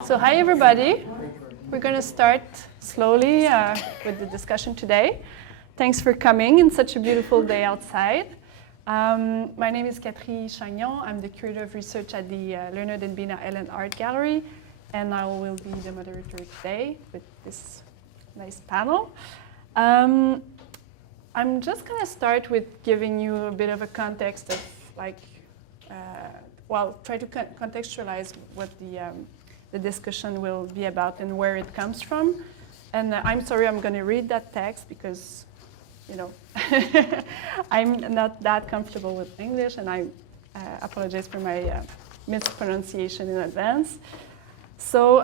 So hi everybody. We're going to start slowly with the discussion today. Thanks for coming in such a beautiful day outside. My name is Katrie Chagnon. I'm the curator of research at the Leonard and Bina Ellen Art Gallery, and I will be the moderator today with this nice panel. I'm just going to start with giving you a bit of a context of try to contextualize what the discussion will be about and where it comes from. And I'm sorry, I'm going to read that text because, I'm not that comfortable with English, and I apologize for my mispronunciation in advance. So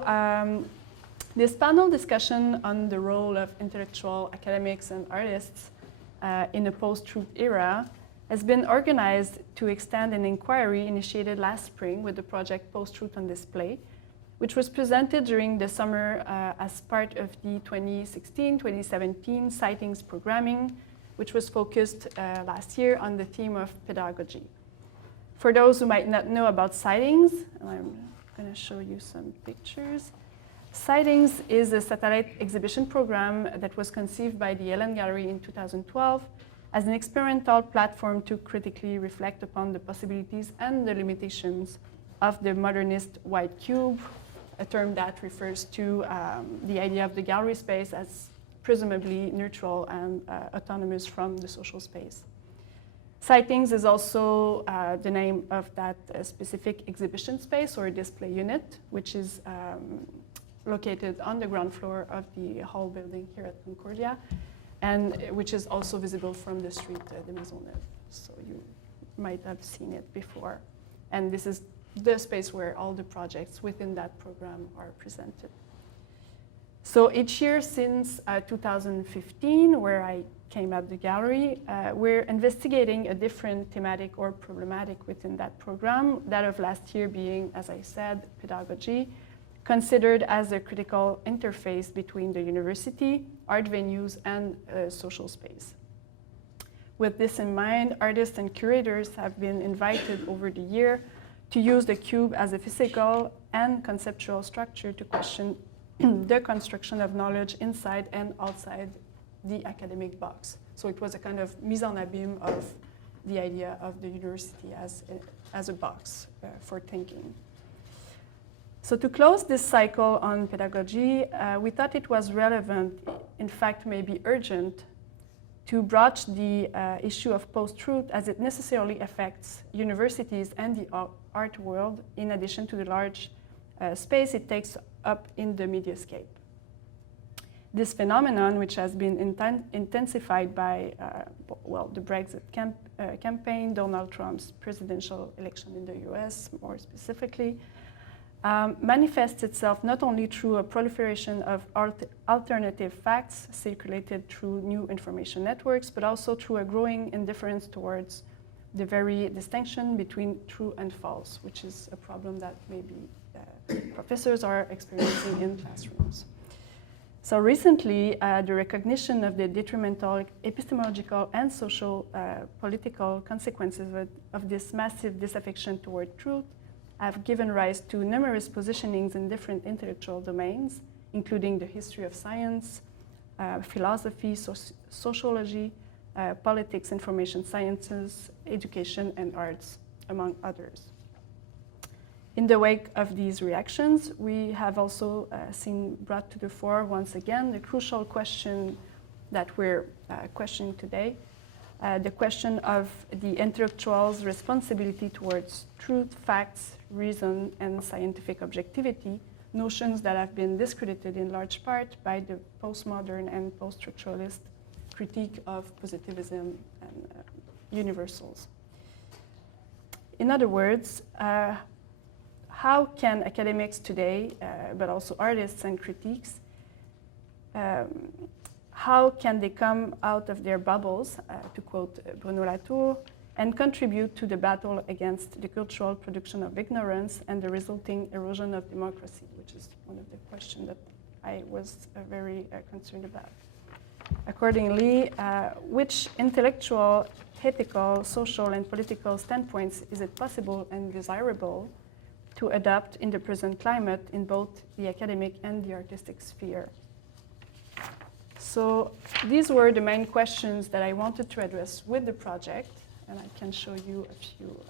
this panel discussion on the role of intellectual academics and artists in a post-truth era has been organized to extend an inquiry initiated last spring with the project Post-Truth on Display, which was presented during the summer as part of the 2016-2017 Sightings programming, which was focused last year on the theme of pedagogy. For those who might not know about Sightings, I'm going to show you some pictures. Sightings is a satellite exhibition program that was conceived by the Ellen Gallery in 2012 as an experimental platform to critically reflect upon the possibilities and the limitations of the modernist white cube, a term that refers to the idea of the gallery space as presumably neutral and autonomous from the social space. Sightings is also the name of that specific exhibition space or display unit, which is located on the ground floor of the hall building here at Concordia, and which is also visible from the street de Maisonneuve. So you might have seen it before. And this is the space where all the projects within that program are presented. So each year since 2015, where I came at the gallery, we're investigating a different thematic or problematic within that program, that of last year being, as I said, pedagogy, considered as a critical interface between the university, art venues, and social space. With this in mind, artists and curators have been invited over the year to use the cube as a physical and conceptual structure to question the construction of knowledge inside and outside the academic box. So it was a kind of mise en abîme of the idea of the university as a box for thinking. So to close this cycle on pedagogy, we thought it was relevant, in fact maybe urgent, to broach the issue of post-truth as it necessarily affects universities and the art world, in addition to the large space it takes up in the mediascape. This phenomenon, which has been intensified by the Brexit campaign, Donald Trump's presidential election in the US more specifically, manifests itself not only through a proliferation of alternative facts circulated through new information networks, but also through a growing indifference towards the very distinction between true and false, which is a problem that maybe professors are experiencing in classrooms. So recently, the recognition of the detrimental epistemological and social political consequences of this massive disaffection toward truth have given rise to numerous positionings in different intellectual domains, including the history of science, philosophy, sociology, politics, information sciences, education, and arts, among others. In the wake of these reactions, we have also seen brought to the fore once again the crucial question that we're questioning today, the question of the intellectual's responsibility towards truth, facts, reason, and scientific objectivity, notions that have been discredited in large part by the postmodern and post-structuralist critique of positivism and universals. In other words, how can academics today, but also artists and critiques, how can they come out of their bubbles, to quote Bruno Latour, and contribute to the battle against the cultural production of ignorance and the resulting erosion of democracy, which is one of the questions that I was very concerned about. Accordingly, which intellectual, ethical, social, and political standpoints is it possible and desirable to adapt in the present climate in both the academic and the artistic sphere. So these were the main questions that I wanted to address with the project, and I can show you a few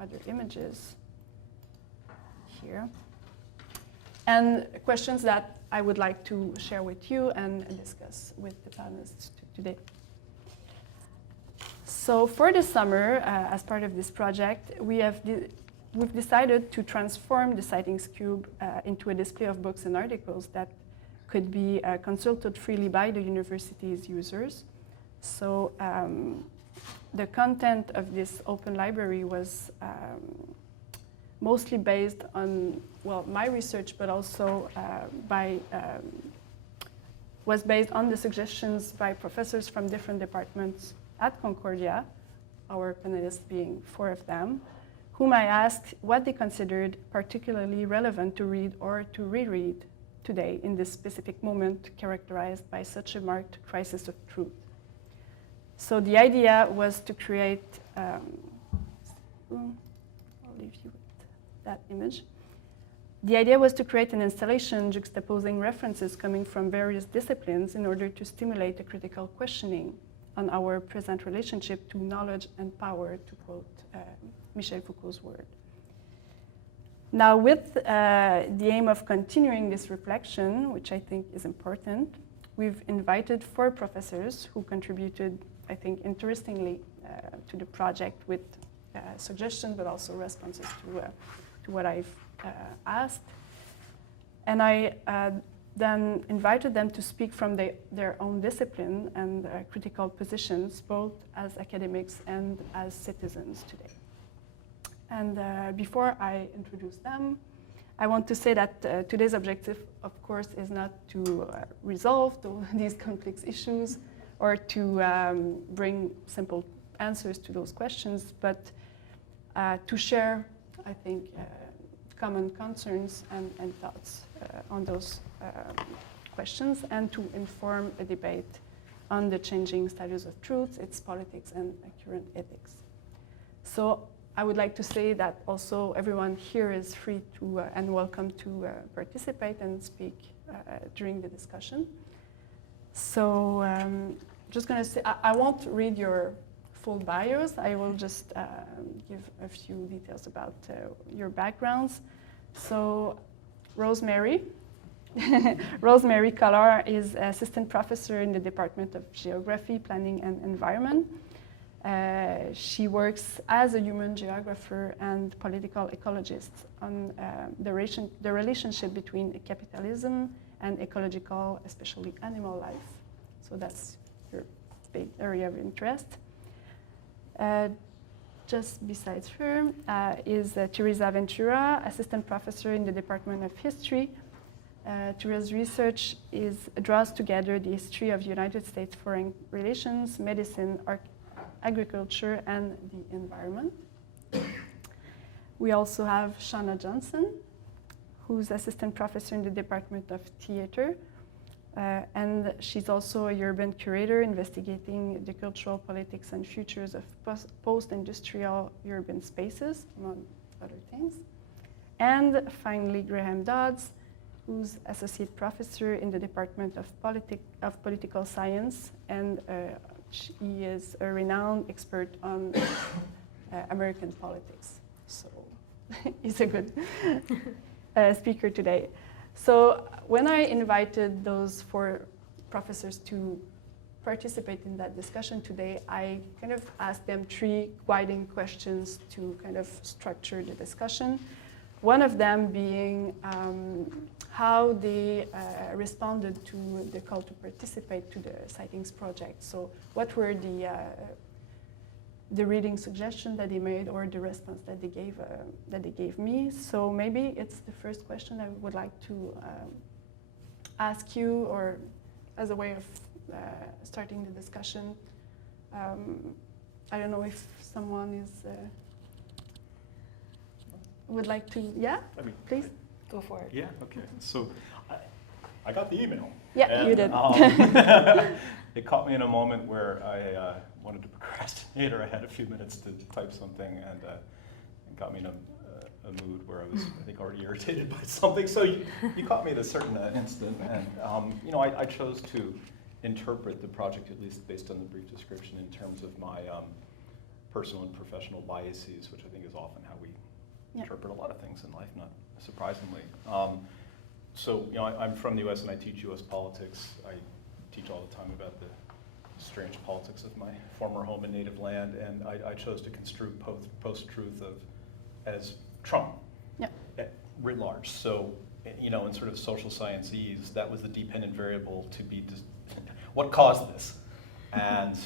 other images here. And questions that I would like to share with you and discuss with the panelists today. So for the summer, as part of this project, we've decided to transform the Sightings Cube into a display of books and articles that could be consulted freely by the university's users. So the content of this open library was mostly based on, well, my research, but also was based on the suggestions by professors from different departments at Concordia, our panelists being 4 of them, whom I asked what they considered particularly relevant to read or to reread today in this specific moment characterized by such a marked crisis of truth. So the idea was to create, I'll leave you with that image. The idea was to create an installation juxtaposing references coming from various disciplines in order to stimulate a critical questioning on our present relationship to knowledge and power, to quote Michel Foucault's word. Now, with the aim of continuing this reflection, which I think is important, we've invited 4 professors who contributed, I think, interestingly to the project with suggestions, but also responses to what I've asked. And I then invited them to speak from their own discipline and critical positions, both as academics and as citizens today. And before I introduce them, I want to say that today's objective, of course, is not to resolve these complex issues or to bring simple answers to those questions, but to share, I think, common concerns and thoughts on those questions, and to inform a debate on the changing status of truth, its politics, and current ethics. So I would like to say that also everyone here is free to and welcome to participate and speak during the discussion. So just going to say, I won't read your full bios. I will just give a few details about your backgrounds. So Rosemary Collard is assistant professor in the Department of Geography, Planning and Environment. She works as a human geographer and political ecologist on the relationship between capitalism and ecological, especially animal life. So that's your big area of interest. Just besides her is Theresa Ventura, assistant professor in the Department of History. Theresa's research draws together the history of United States foreign relations, medicine, agriculture, and the environment. We also have Shauna Janssen, who's assistant professor in the Department of Theater, and she's also a urban curator investigating the cultural politics and futures of post-industrial urban spaces, among other things. And finally, Graham Dodds, who's associate professor in the Department of Political Science, and he is a renowned expert on American politics. So he's a good speaker today. So when I invited those 4 professors to participate in that discussion today, I kind of asked them 3 guiding questions to kind of structure the discussion. One of them being how they responded to the call to participate to the Sightings project. So what were the reading suggestions that they made, or the response that they gave me? So maybe it's the first question I would like to ask you, or as a way of starting the discussion. I don't know if someone would like to, yeah? Please? Go for it. Yeah, okay. So I got the email. Yeah, and, you did. It caught me in a moment where I wanted to procrastinate, or I had a few minutes to type something, and it got me in a mood where I was, I think, already irritated by something. So you caught me at a certain instant, and I chose to interpret the project, at least based on the brief description, in terms of my personal and professional biases, which I think is often how we interpret a lot of things in life, not surprisingly. So I'm from the U.S. and I teach U.S. politics. I teach all the time about the strange politics of my former home and native land, and I chose to construe post-truth as Trump writ large. So, in sort of social sciences, that was the dependent variable to be what caused this. And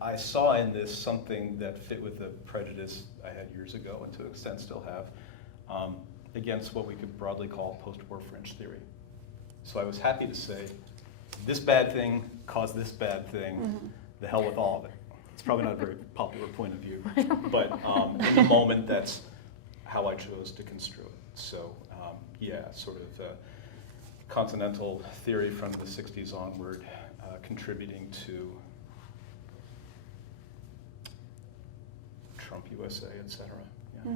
I saw in this something that fit with the prejudice I had years ago, and to an extent still have, against what we could broadly call post-war French theory. So I was happy to say, this bad thing caused this bad thing, the hell with all of it. It's probably not a very popular point of view, but in the moment, that's how I chose to construe it. So sort of continental theory from the 60s onward, contributing to Trump USA, et cetera. Yeah.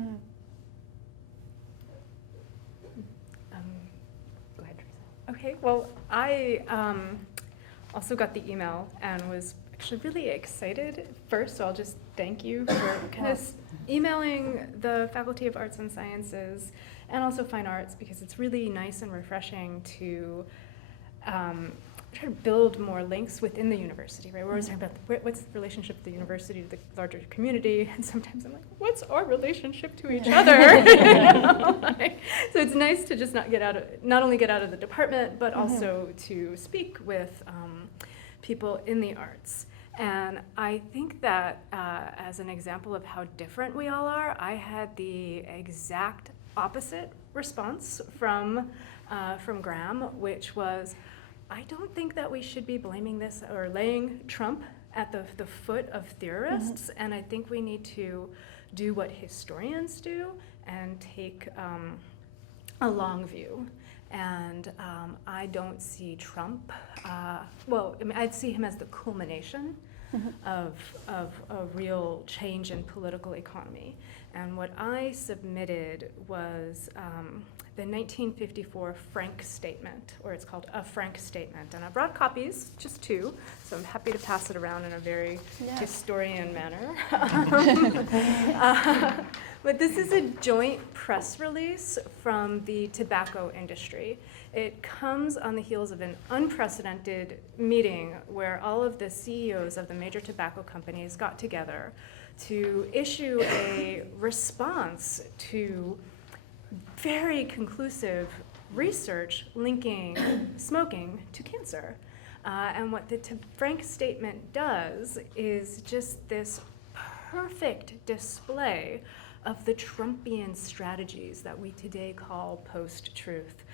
Go ahead, Theresa. Okay, well, I also got the email and was actually really excited. First, so I'll just thank you for kind of emailing the Faculty of Arts and Sciences and also Fine Arts, because it's really nice and refreshing to try to build more links within the university, right? We're always talking about what's the relationship of the university to the larger community, and sometimes I'm like, what's our relationship to each other? So it's nice to just not only get out of the department, but also to speak with people in the arts. And I think that as an example of how different we all are, I had the exact opposite response from Graham, which was, I don't think that we should be blaming this or laying Trump at the foot of theorists, and I think we need to do what historians do and take a long view. And I don't see Trump, I'd see him as the culmination of a real change in political economy. And what I submitted was the 1954 Frank Statement, or it's called A Frank Statement. And I brought copies, just two, so I'm happy to pass it around in a very historian manner. But this is a joint press release from the tobacco industry. It comes on the heels of an unprecedented meeting where all of the CEOs of the major tobacco companies got together to issue a response to very conclusive research linking smoking to cancer. And what the Frank Statement does is just this perfect display of the Trumpian strategies that we today call post-truth.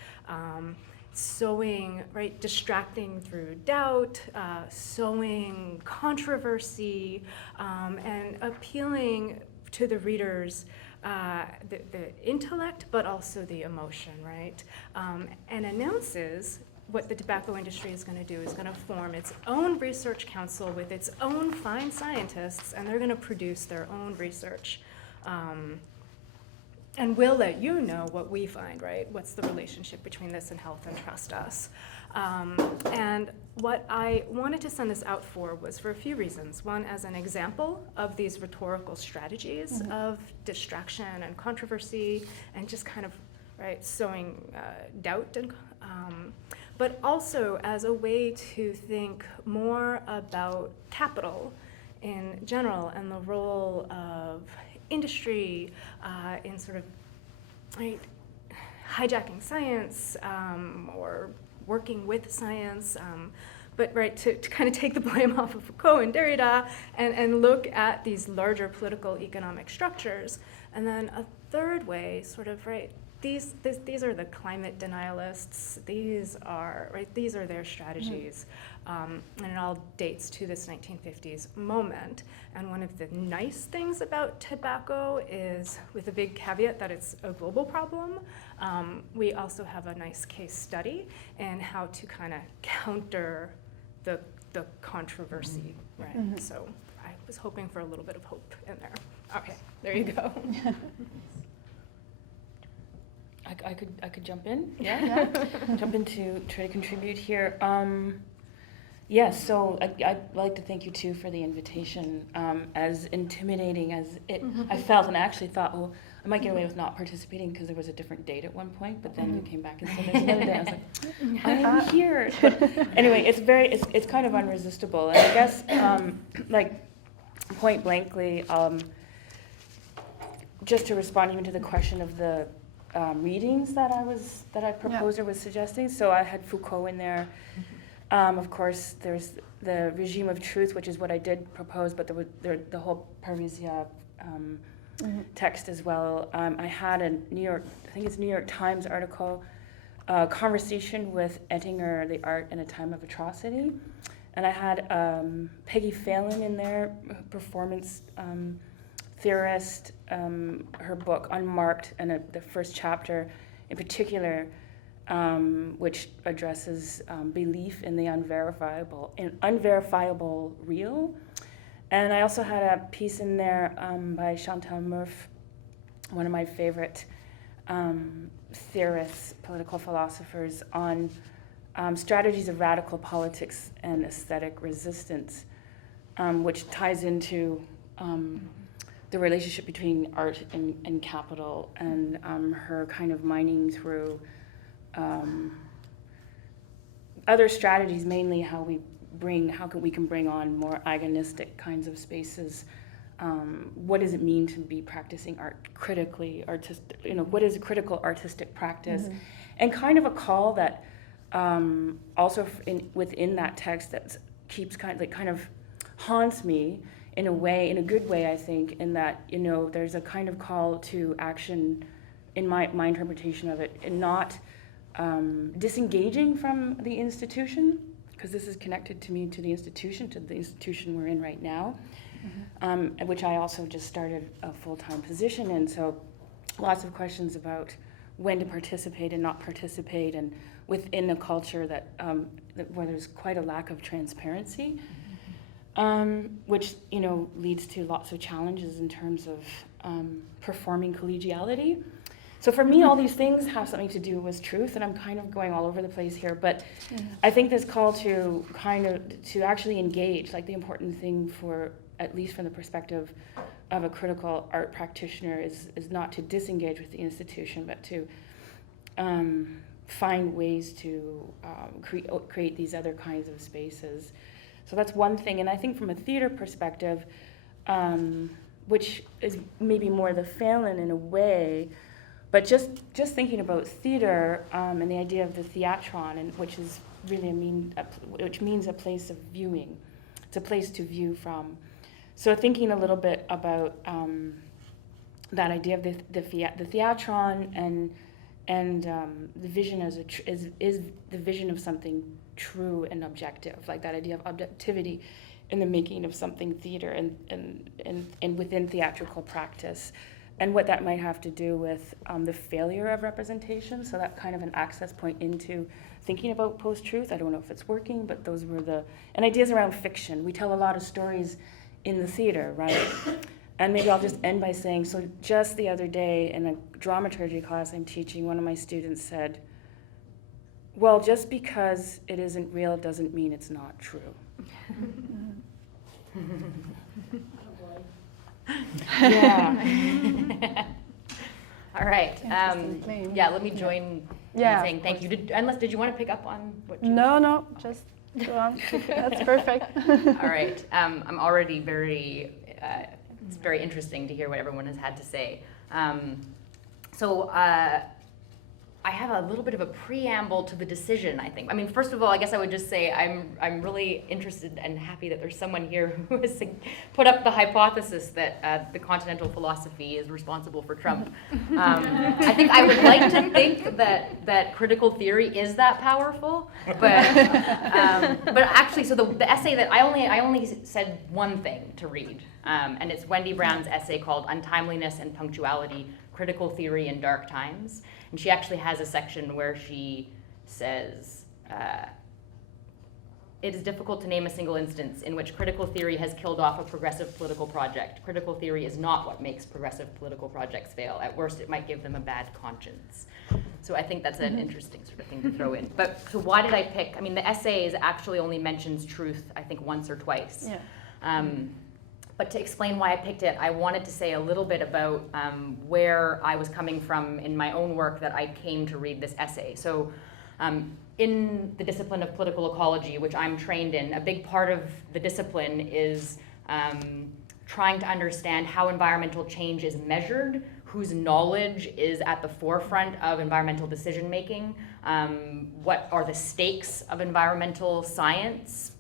Sowing, right, distracting through doubt, sowing controversy, and appealing to the readers the intellect, but also the emotion, right? And announces what the tobacco industry is going to do is going to form its own research council with its own fine scientists, and they're going to produce their own research. And we'll let you know what we find, right? What's the relationship between this and health, and trust us. And what I wanted to send this out for was for a few reasons. One, as an example of these rhetorical strategies of distraction and controversy and just kind of, right, sowing doubt, and but also as a way to think more about capital in general and the role of industry in sort of, right, hijacking science or working with science, but right, to kind of take the blame off of Foucault and Derrida and look at these larger political economic structures. And then a third way, sort of, right, these are the climate denialists. These are their strategies. And it all dates to this 1950s moment. And one of the nice things about tobacco is, with a big caveat that it's a global problem, we also have a nice case study in how to kind of counter the controversy, right? So I was hoping for a little bit of hope in there. Okay. There you go. I could jump in. Yeah. Jump in to try to contribute here. Yes, so I'd like to thank you too for the invitation. As intimidating as it I felt, and I actually thought, well, I might get away with not participating because there was a different date at one point, but then you came back and said there's another day. I was like, I am here. But anyway, it's kind of unresistible. And I guess like point blankly, just to respond even to the question of the readings that I proposed or was suggesting. So I had Foucault in there. Of course, there's the regime of truth, which is what I did propose, but there was the whole Parisia text as well. I had a New York Times article, conversation with Ettinger, The Art in a Time of Atrocity. And I had Peggy Phelan in there, performance theorist, her book Unmarked, and the first chapter in particular, which addresses belief in the unverifiable real. And I also had a piece in there by Chantal Mouffe, one of my favorite theorists, political philosophers, on strategies of radical politics and aesthetic resistance, which ties into the relationship between art and capital, and her kind of mining through other strategies, mainly how we can bring on more agonistic kinds of spaces. What does it mean to be practicing art critically, what is a critical artistic practice? And kind of a call that also within that text that keeps kind of haunts me in a good way, I think, in that, there's a kind of call to action in my interpretation of it, and not disengaging from the institution, because this is connected to the institution we're in right now, which I also just started a full-time position in. So lots of questions about when to participate and not participate, and within a culture that where there's quite a lack of transparency, which leads to lots of challenges in terms of performing collegiality. So for me, all these things have something to do with truth, and I'm kind of going all over the place here, but I think this call to actually engage, like the important thing for, at least from the perspective of a critical art practitioner, is not to disengage with the institution, but to find ways to create these other kinds of spaces. So that's one thing. And I think from a theater perspective, which is maybe more the Phelan in a way, but just thinking about theater and the idea of the theatron, and which is really which means a place of viewing. It's a place to view from. So thinking a little bit about that idea of the theatron and the vision as is the vision of something true and objective, like that idea of objectivity in the making of something theater and within theatrical practice, and what that might have to do with the failure of representation. So that kind of an access point into thinking about post-truth. I don't know if it's working, but those were and ideas around fiction. We tell a lot of stories in the theater, right? And maybe I'll just end by saying, so just the other day in a dramaturgy class I'm teaching, one of my students said, well, just because it isn't real doesn't mean it's not true. Yeah. All right. Interesting claim. Yeah, let me join in saying thank you. Did you want to pick up on what you No, just go on. That's perfect. All right. I'm already it's very interesting to hear what everyone has had to say. So I have a little bit of a preamble to the decision, I think. I mean, first of all, I guess I would just say I'm really interested and happy that there's someone here who has put up the hypothesis that the continental philosophy is responsible for Trump. I think I would like to think that critical theory is that powerful, but actually, so the essay that I only said one thing to read, and it's Wendy Brown's essay called Untimeliness and Punctuality, Critical Theory in Dark Times. And she actually has a section where she says, it is difficult to name a single instance in which critical theory has killed off a progressive political project. Critical theory is not what makes progressive political projects fail. At worst, it might give them a bad conscience. So I think that's an interesting sort of thing to throw in. But so why did I pick? I mean, the essay is actually only mentions truth, I think, once or twice. Yeah. But to explain why I picked it, I wanted to say a little bit about where I was coming from in my own work that I came to read this essay. So in the discipline of political ecology, which I'm trained in, a big part of the discipline is trying to understand how environmental change is measured, whose knowledge is at the forefront of environmental decision making, what are the stakes of environmental science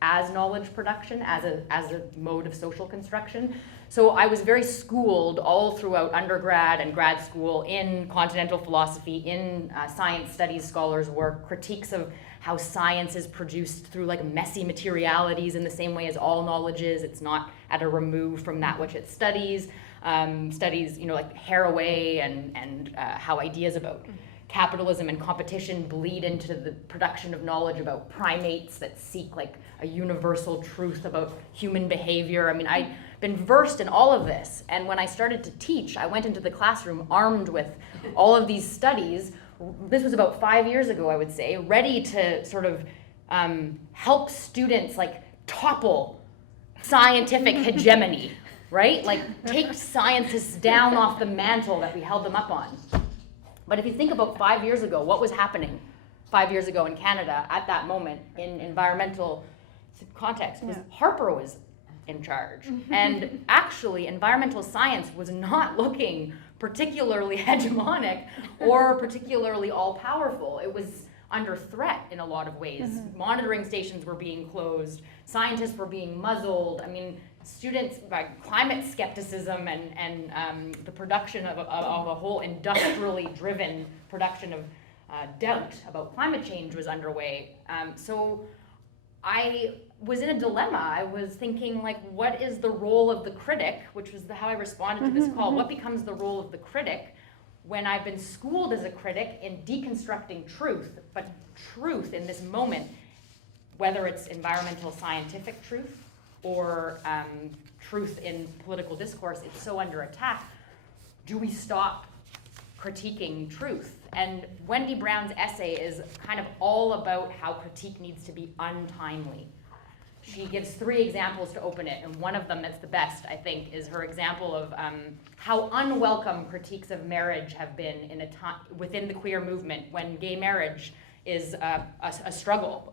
as knowledge production, as a mode of social construction. So I was very schooled all throughout undergrad and grad school in continental philosophy, in science studies scholars' work, critiques of how science is produced through like messy materialities in the same way as all knowledge is. It's not at a remove from that which it studies. Studies, like Haraway and how ideas about capitalism and competition bleed into the production of knowledge about primates that seek like a universal truth about human behavior. I mean, I'd been versed in all of this, and when I started to teach, I went into the classroom armed with all of these studies. This was about 5 years ago, I would say, ready to sort of help students like topple scientific hegemony, right? Like take scientists down off the mantle that we held them up on. But if you think about 5 years ago, what was happening 5 years ago in Canada at that moment in environmental context was Harper was in charge. And actually, environmental science was not looking particularly hegemonic or particularly all-powerful. It was under threat in a lot of ways. Monitoring stations were being closed. Scientists were being muzzled. I mean, students, by climate skepticism and the production of a whole industrially driven production of doubt about climate change was underway. So I was in a dilemma. I was thinking, like, what is the role of the critic, which was how I responded to this call. What becomes the role of the critic when I've been schooled as a critic in deconstructing truth, but truth in this moment, whether it's environmental scientific truth or truth in political discourse, it's so under attack. Do we stop critiquing truth? And Wendy Brown's essay is kind of all about how critique needs to be untimely. She gives 3 examples to open it, and one of them that's the best, I think, is her example of how unwelcome critiques of marriage have been in a time within the queer movement when gay marriage is a struggle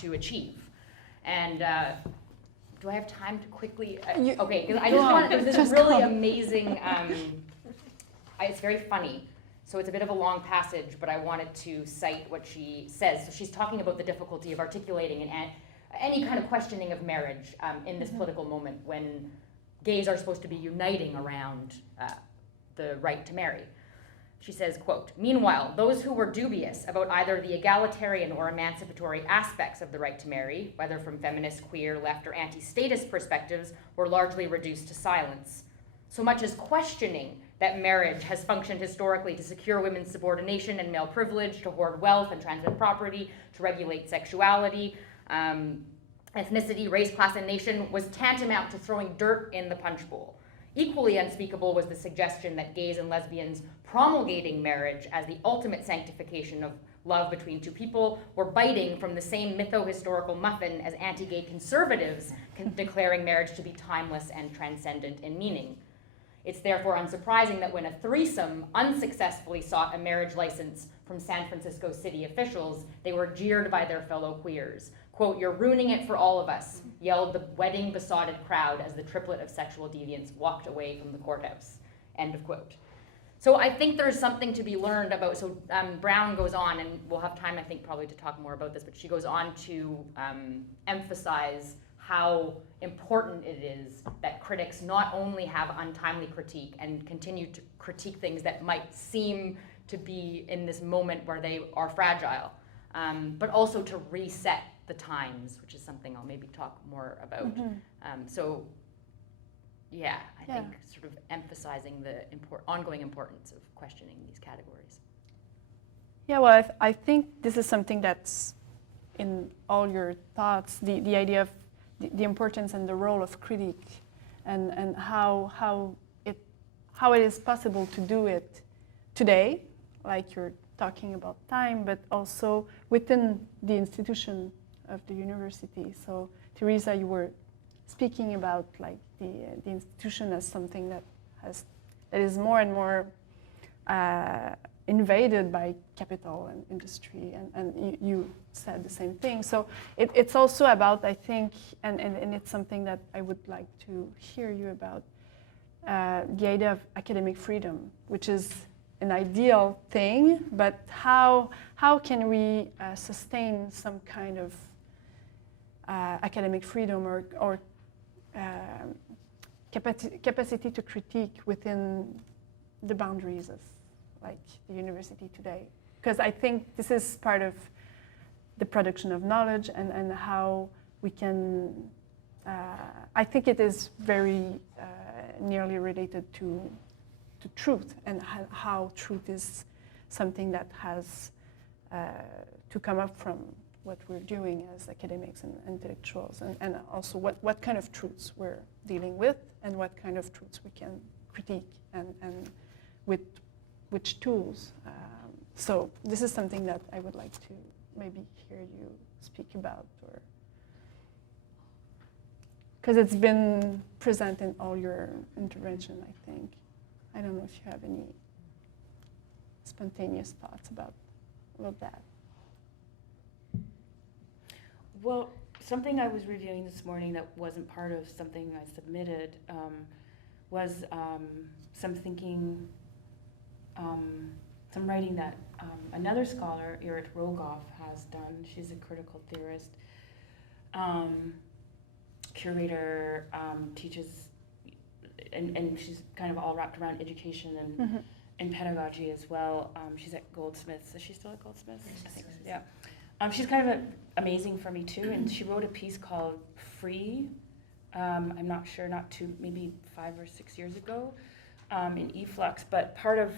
to achieve. And do I have time to quickly? Okay, because I just want this is really amazing. It's very funny. So it's a bit of a long passage, but I wanted to cite what she says. So she's talking about the difficulty of articulating any kind of questioning of marriage in this political moment when gays are supposed to be uniting around the right to marry. She says, quote, "Meanwhile, those who were dubious about either the egalitarian or emancipatory aspects of the right to marry, whether from feminist, queer, left, or anti-statist perspectives, were largely reduced to silence. So much as questioning that marriage has functioned historically to secure women's subordination and male privilege, to hoard wealth and transmit property, to regulate sexuality, ethnicity, race, class, and nation was tantamount to throwing dirt in the punch bowl. Equally unspeakable was the suggestion that gays and lesbians promulgating marriage as the ultimate sanctification of love between two people were biting from the same mytho-historical muffin as anti-gay conservatives declaring marriage to be timeless and transcendent in meaning. It's therefore unsurprising that when a threesome unsuccessfully sought a marriage license from San Francisco city officials, they were jeered by their fellow queers. Quote, "You're ruining it for all of us," yelled the wedding-besotted crowd as the triplet of sexual deviants walked away from the courthouse. End of quote. So I think there's something to be learned about, so Brown goes on, and we'll have time, I think, probably to talk more about this, but she goes on to emphasize how important it is that critics not only have untimely critique and continue to critique things that might seem to be in this moment where they are fragile, but also to reset the times, which is something I'll maybe talk more about. So yeah, I think sort of emphasizing the ongoing importance of questioning these categories. Yeah, well, I think this is something that's in all your thoughts the idea of the importance and the role of critique, and how it is possible to do it today, like you're talking about time, but also within the institution of the university. So Theresa, you were speaking about like the institution as something that is more and more invaded by capital and industry, and you said the same thing. So it's also about, I think, and it's something that I would like to hear you about, the idea of academic freedom, which is an ideal thing, but how can we sustain some kind of academic freedom or capacity to critique within the boundaries of like the university today? Because I think this is part of the production of knowledge and how we can, I think it is very nearly related to truth, and how truth is something that has to come up from what we're doing as academics and intellectuals, and also what kind of truths we're dealing with, and what kind of truths we can critique, and with which tools. So this is something that I would like to maybe hear you speak about, or because it's been present in all your intervention, I think. I don't know if you have any spontaneous thoughts about that. Well, something I was reviewing this morning that wasn't part of something I submitted was some thinking, some writing that another scholar, Irit Rogoff, has done. She's a critical theorist, curator, teaches, and she's kind of all wrapped around education and pedagogy as well. She's at Goldsmiths. Is she still at Goldsmiths? I think so, yeah. She's kind of amazing for me too, and she wrote a piece called Free. I'm not sure, maybe 5 or 6 years ago, in eFlux. But part of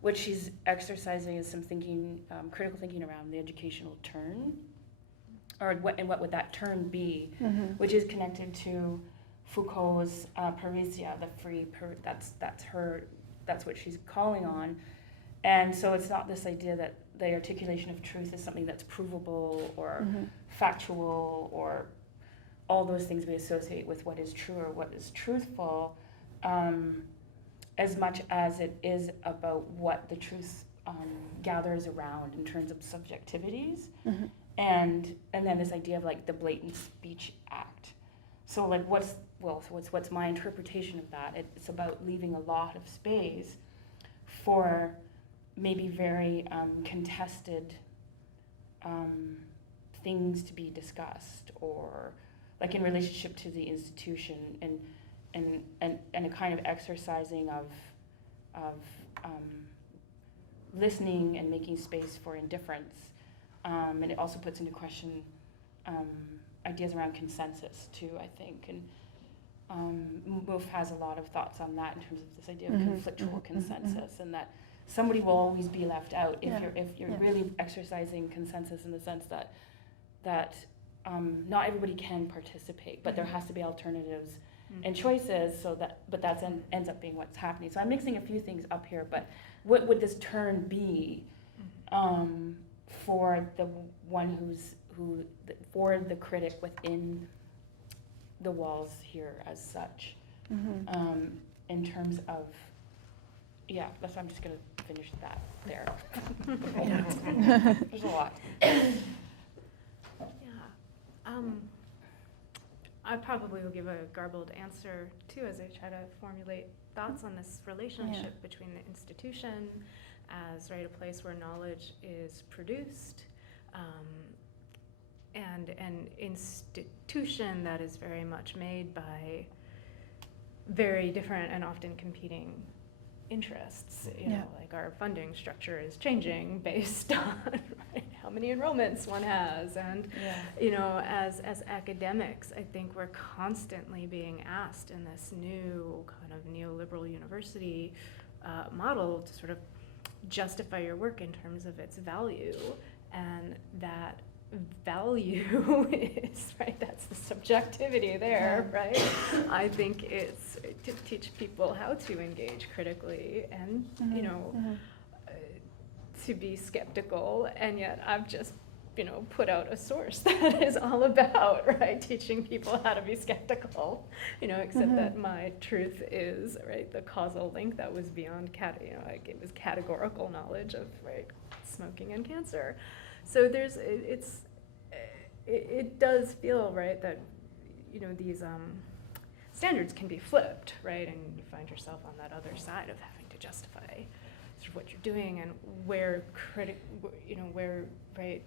what she's exercising is some thinking, critical thinking around the educational turn, or what would that turn be, which is connected to Foucault's parrhesia, the free. That's what she's calling on, and so it's not this idea that the articulation of truth is something that's provable or factual or all those things we associate with what is true or what is truthful, as much as it is about what the truth gathers around in terms of subjectivities, and then this idea of like the blatant speech act. So like what's my interpretation of that? It's about leaving a lot of space for maybe very contested things to be discussed, or like in relationship to the institution, and a kind of exercising of listening and making space for indifference, and it also puts into question ideas around consensus too, I think, and Mouffe has a lot of thoughts on that in terms of this idea of conflictual consensus, and that somebody will always be left out if you're really exercising consensus in the sense that not everybody can participate, but there has to be alternatives and choices, but that ends up being what's happening. So I'm mixing a few things up here, but what would this turn be for the one for the critic within the walls here as such, in terms of, that's why I'm just going to finish that there. There's a lot. I probably will give a garbled answer too as I try to formulate thoughts on this relationship between the institution as a place where knowledge is produced, and an institution that is very much made by very different and often competing interests. You know, like our funding structure is changing based on how many enrollments one has, and you know, as academics, I think we're constantly being asked in this new kind of neoliberal university model to sort of justify your work in terms of its value, and that value is, right, that's the subjectivity there, right? I think it's to teach people how to engage critically and, you know, to be skeptical, and yet I've just, you know, put out a source that is all about, right, teaching people how to be skeptical, you know, except that my truth is, right, the causal link that was beyond, you know, like it was categorical knowledge of, right, smoking and cancer. So there's, it does feel, right, that, you know, these standards can be flipped, right, and you find yourself on that other side of having to justify sort of what you're doing and where you know, where, right,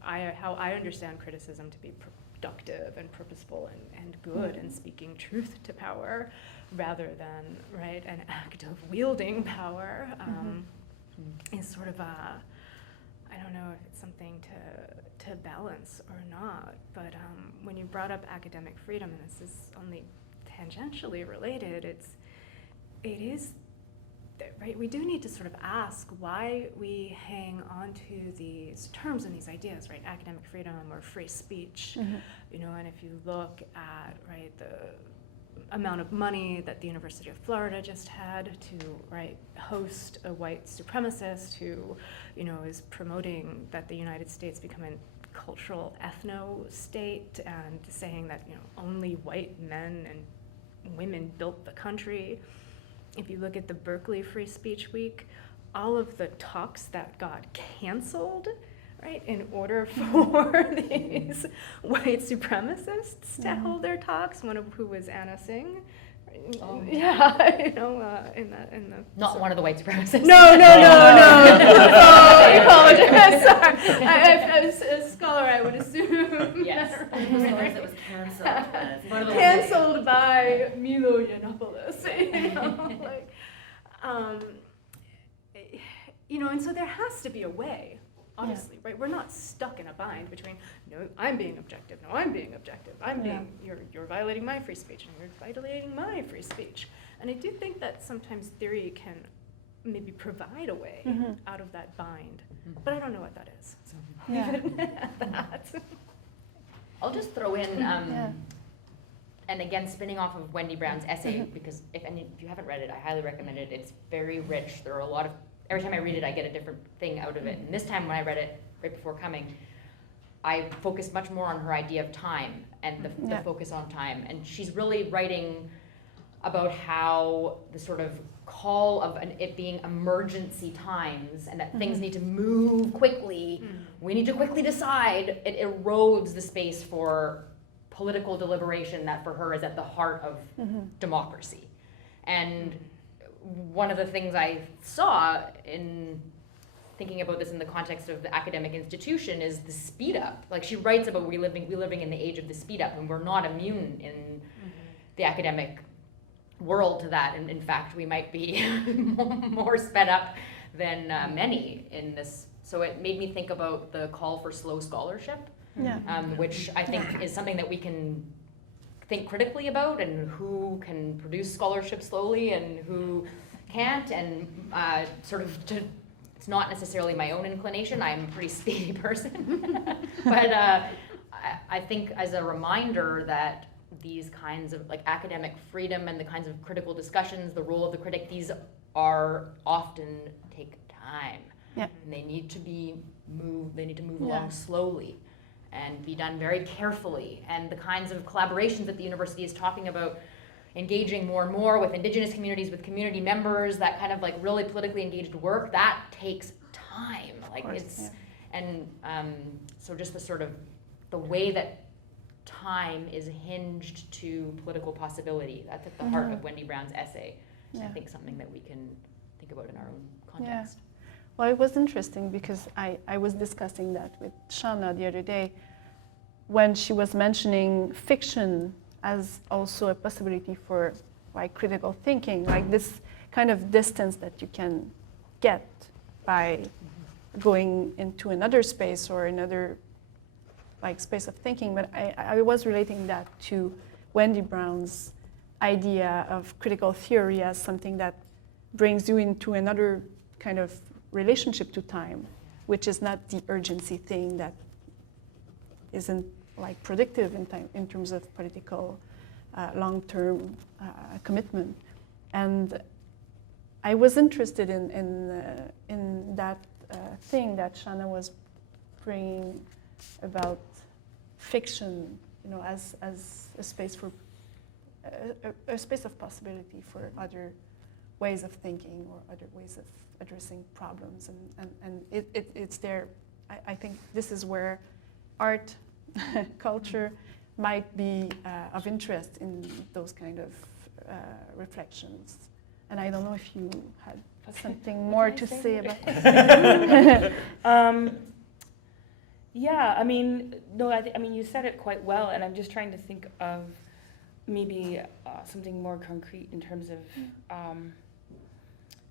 how I understand criticism to be productive and purposeful and good and speaking truth to power rather than, right, an act of wielding power is sort of a, I don't know if it's something to balance or not, but when you brought up academic freedom, and this is only tangentially related, it is, right, we do need to sort of ask why we hang on to these terms and these ideas, right, academic freedom or free speech, you know, and if you look at, right, the amount of money that the University of Florida just had to, right, host a white supremacist who, you know, is promoting that the United States become a cultural ethno-state and saying that, you know, only white men and women built the country. If you look at the Berkeley Free Speech Week, all of the talks that got canceled, right, in order for these white supremacists to hold their talks, one of who was Anna Singh. Oh. Yeah, you know, in the Not one of the white supremacists. No. I apologize. Sorry. As a scholar, I would assume. Yes. I just realized it was canceled. Canceled by Milo Yiannopoulos. You know, like, you know, and so there has to be a way. Honestly, right? We're not stuck in a bind between, no, I'm being objective, no, I'm being objective, you're violating my free speech, and you're violating my free speech. And I do think that sometimes theory can maybe provide a way out of that bind, but I don't know what that is, so leave it at that. I'll just throw in, and again, spinning off of Wendy Brown's essay, because if you haven't read it, I highly recommend it. It's very rich. There are a lot of, every time I read it, I get a different thing out of it. And this time when I read it, right before coming, I focused much more on her idea of time and the focus on time. And she's really writing about how the sort of call of it being emergency times and that things need to move quickly. We need to quickly decide. It erodes the space for political deliberation that for her is at the heart of democracy. And one of the things I saw in thinking about this in the context of the academic institution is the speed up. Like she writes about we living in the age of the speed up, and we're not immune in the academic world to that. And in fact, we might be more sped up than many in this. So it made me think about the call for slow scholarship, which I think is something that we can think critically about, and who can produce scholarship slowly and who can't, and sort of it's not necessarily my own inclination. I'm a pretty speedy person, but I think as a reminder that these kinds of like academic freedom and the kinds of critical discussions, the role of the critic, these are often take time, and they need to be moved. They need to move along slowly and be done very carefully. And the kinds of collaborations that the university is talking about, engaging more and more with Indigenous communities, with community members, that kind of like really politically engaged work, that takes time. Like and so just the sort of the way that time is hinged to political possibility, that's at the heart of Wendy Brown's essay. I think something that we can think about in our own context. Well, it was interesting because I was discussing that with Shauna the other day when she was mentioning fiction as also a possibility for like critical thinking, like this kind of distance that you can get by going into another space or another like space of thinking. But I was relating that to Wendy Brown's idea of critical theory as something that brings you into another kind of relationship to time, which is not the urgency thing that isn't like predictive in terms of political long-term commitment. And I was interested in that thing that Shauna was bringing about fiction, you know, as a space for a space of possibility for other ways of thinking or other ways of addressing problems, and it's there. I think this is where art, culture might be of interest in those kind of reflections. And I don't know if you had something more to say about it. Yeah, I mean, no, I mean, you said it quite well, and I'm just trying to think of maybe something more concrete in terms of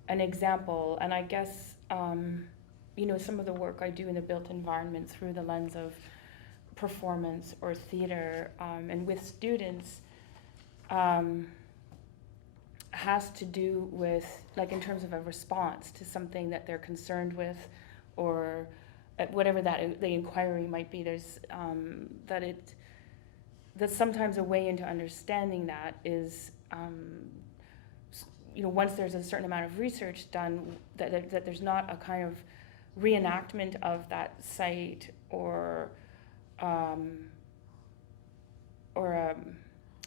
an example. And I guess, you know, some of the work I do in the built environment through the lens of performance or theater and with students has to do with, like, in terms of a response to something that they're concerned with, or whatever that the inquiry might be. There's that sometimes a way into understanding that is, you know, once there's a certain amount of research done, that there's not a kind of reenactment of that site or a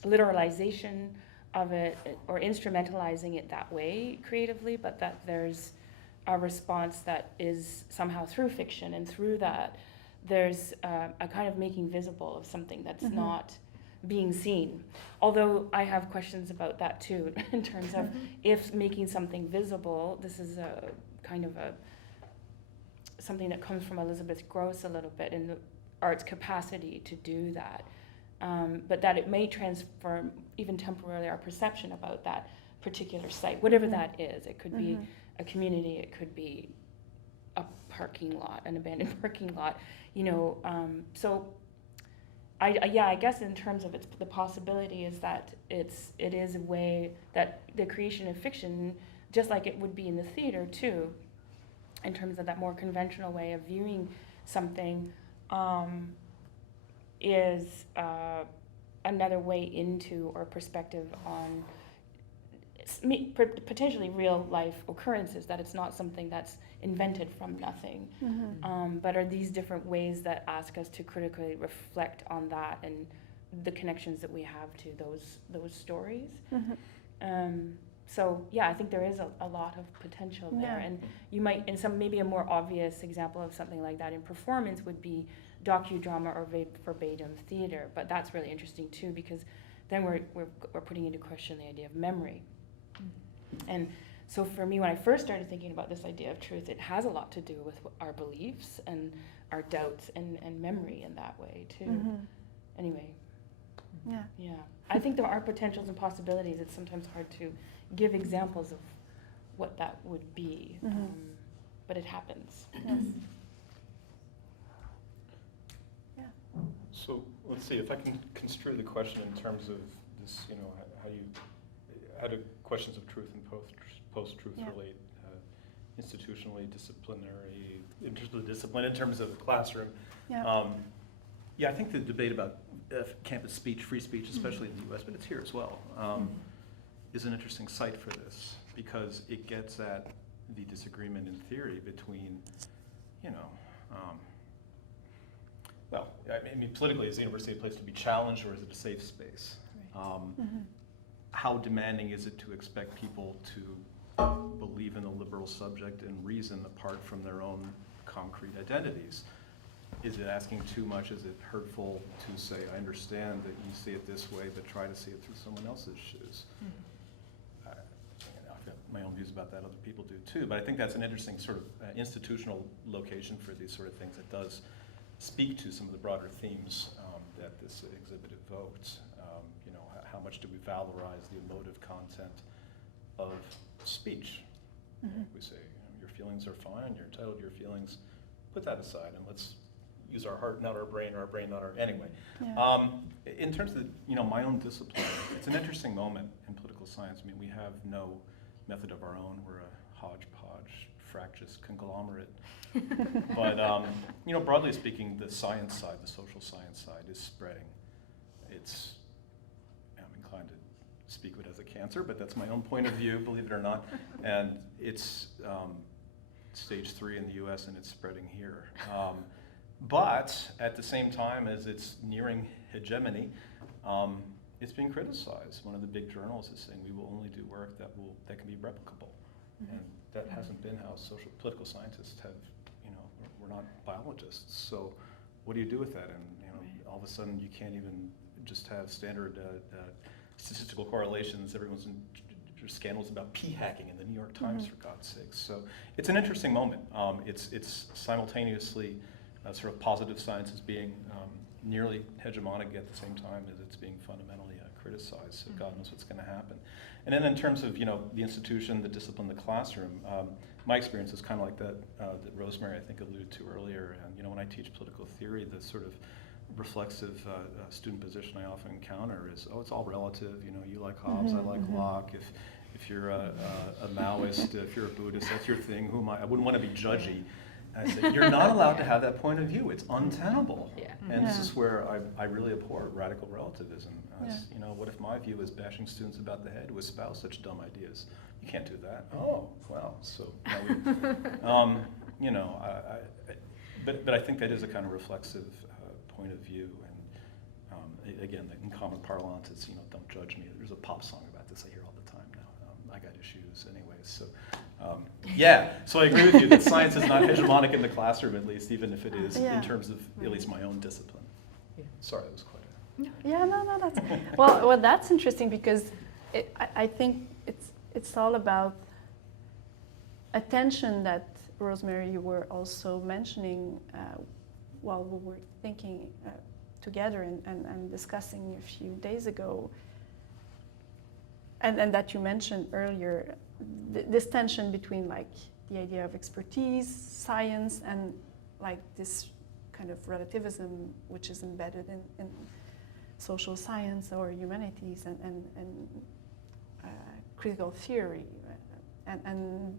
literalization of it or instrumentalizing it that way creatively, but that there's a response that is somehow through fiction, and through that there's a kind of making visible of something that's not being seen. Although I have questions about that too, in terms of if making something visible, this is a kind of something that comes from Elizabeth Gross a little bit in the art's capacity to do that. But that it may transform even temporarily our perception about that particular site, whatever that is. It could be a community, it could be a parking lot, an abandoned parking lot, you know. So I guess in terms of the possibility is that it is a way that the creation of fiction, just like it would be in the theater too, in terms of that more conventional way of viewing something, is another way into or perspective on potentially real life occurrences, that it's not something that's invented from nothing, but are these different ways that ask us to critically reflect on that and the connections that we have to those stories. So yeah, I think there is a lot of potential there, and you might, in some maybe a more obvious example of something like that in performance would be docudrama or verbatim theater, but that's really interesting too, because then we're putting into question the idea of memory. And so for me, when I first started thinking about this idea of truth, it has a lot to do with our beliefs and our doubts and memory in that way too. Anyway, yeah. I think there are potentials and possibilities. It's sometimes hard to give examples of what that would be, but it happens. So let's see if I can construe the question in terms of this, you know, how do questions of truth and post-truth relate institutionally, disciplinary, in terms of the discipline, in terms of the classroom. I think the debate about campus speech, free speech, especially in the US, but it's here as well, is an interesting site for this, because it gets at the disagreement in theory between, you know, well, I mean, politically, is the university a place to be challenged, or is it a safe space? How demanding is it to expect people to believe in a liberal subject and reason apart from their own concrete identities? Is it asking too much? Is it hurtful to say, I understand that you see it this way, but try to see it through someone else's shoes? I've got my own views about that, other people do too, but I think that's an interesting sort of institutional location for these sort of things that does speak to some of the broader themes that this exhibit evoked. You know, how much do we valorize the emotive content of speech? We say, you know, your feelings are fine, you're entitled to your feelings, put that aside and let's use our heart, not our brain, or our brain, not our, anyway. In terms of, you know, my own discipline, it's an interesting moment in political science. I mean, we have no method of our own. We're a hodgepodge, fractious conglomerate But you know, broadly speaking, the science side, the social science side, is spreading. I'm inclined to speak of it as a cancer, but that's my own point of view, believe it or not. And it's stage 3 in the U.S. and it's spreading here. But at the same time as it's nearing hegemony, it's being criticized. One of the big journals is saying we will only do work that can be replicable. Mm-hmm. And that hasn't been how political scientists have, you know, we're not biologists. So what do you do with that? And you know, all of a sudden you can't even just have standard statistical correlations. Everyone's in scandals about p-hacking in the New York Times, for God's sakes. So it's an interesting moment. It's simultaneously sort of positive science is being nearly hegemonic at the same time as it's being fundamentally criticized. So God knows what's going to happen. And then in terms of, you know, the institution, the discipline, the classroom, my experience is kind of like that Rosemary, I think, alluded to earlier. And you know, when I teach political theory, the sort of reflexive student position I often encounter is, oh, it's all relative. You know, you like Hobbes, I like Locke. If you're a Maoist, if you're a Buddhist, that's your thing. Who am I? I wouldn't want to be judgy. And I say, you're not allowed to have that point of view. It's untenable. Yeah. And this is where I really abhor radical relativism. You know, what if my view is bashing students about the head who espouse such dumb ideas? You can't do that. Oh, well, so, you know, but I think that is a kind of reflexive point of view. And again, in common parlance, it's, you know, don't judge me. There's a pop song about this I hear all the time now. I got issues anyways, so. Yeah, so I agree with you that science is not hegemonic in the classroom, at least, even if it is in terms of at least my own discipline. Yeah. Sorry, that was quite a... Yeah, no, that's... well, that's interesting because I think it's all about attention that, Rosemary, you were also mentioning while we were thinking together and discussing a few days ago, and that you mentioned earlier, this tension between like the idea of expertise, science, and like this kind of relativism which is embedded in social science or humanities and critical theory, and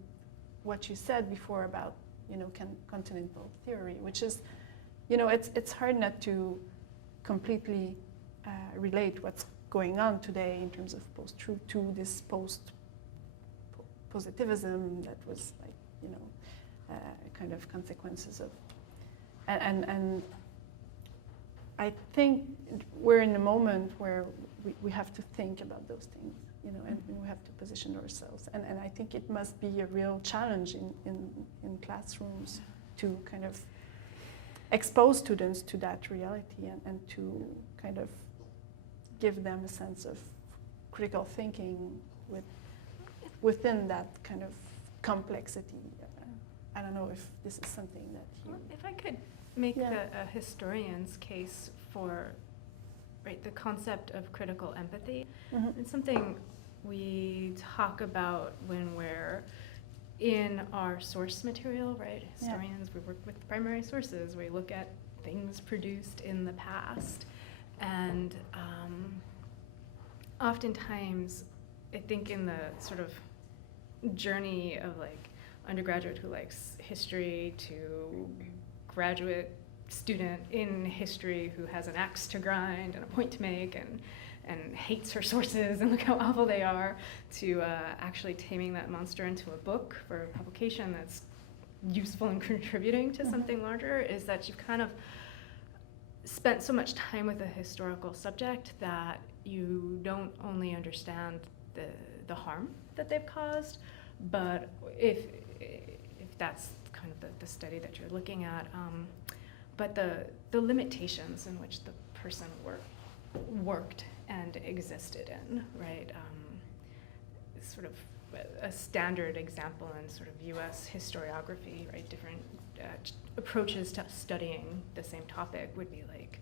what you said before about, you know, continental theory, which is, you know, it's hard not to completely relate what's going on today in terms of post-truth to this positivism that was like, you know, kind of consequences of, and I think we're in a moment where we have to think about those things, you know, and we have to position ourselves, and I think it must be a real challenge in classrooms to kind of expose students to that reality and to kind of give them a sense of critical thinking within that kind of complexity. I don't know if this is something that you... If I could make a historian's case for the concept of critical empathy, it's something we talk about when we're in our source material, right? Historians, we work with primary sources. We look at things produced in the past. And oftentimes, I think in the sort of journey of like undergraduate who likes history to graduate student in history who has an axe to grind and a point to make and hates her sources and look how awful they are, to actually taming that monster into a book for publication that's useful and contributing to something larger, is that you've kind of spent so much time with a historical subject that you don't only understand the harm that they've caused, but if that's kind of the study that you're looking at, but the limitations in which the person worked and existed in, right? Sort of a standard example in sort of U.S. historiography, right? Different approaches to studying the same topic would be like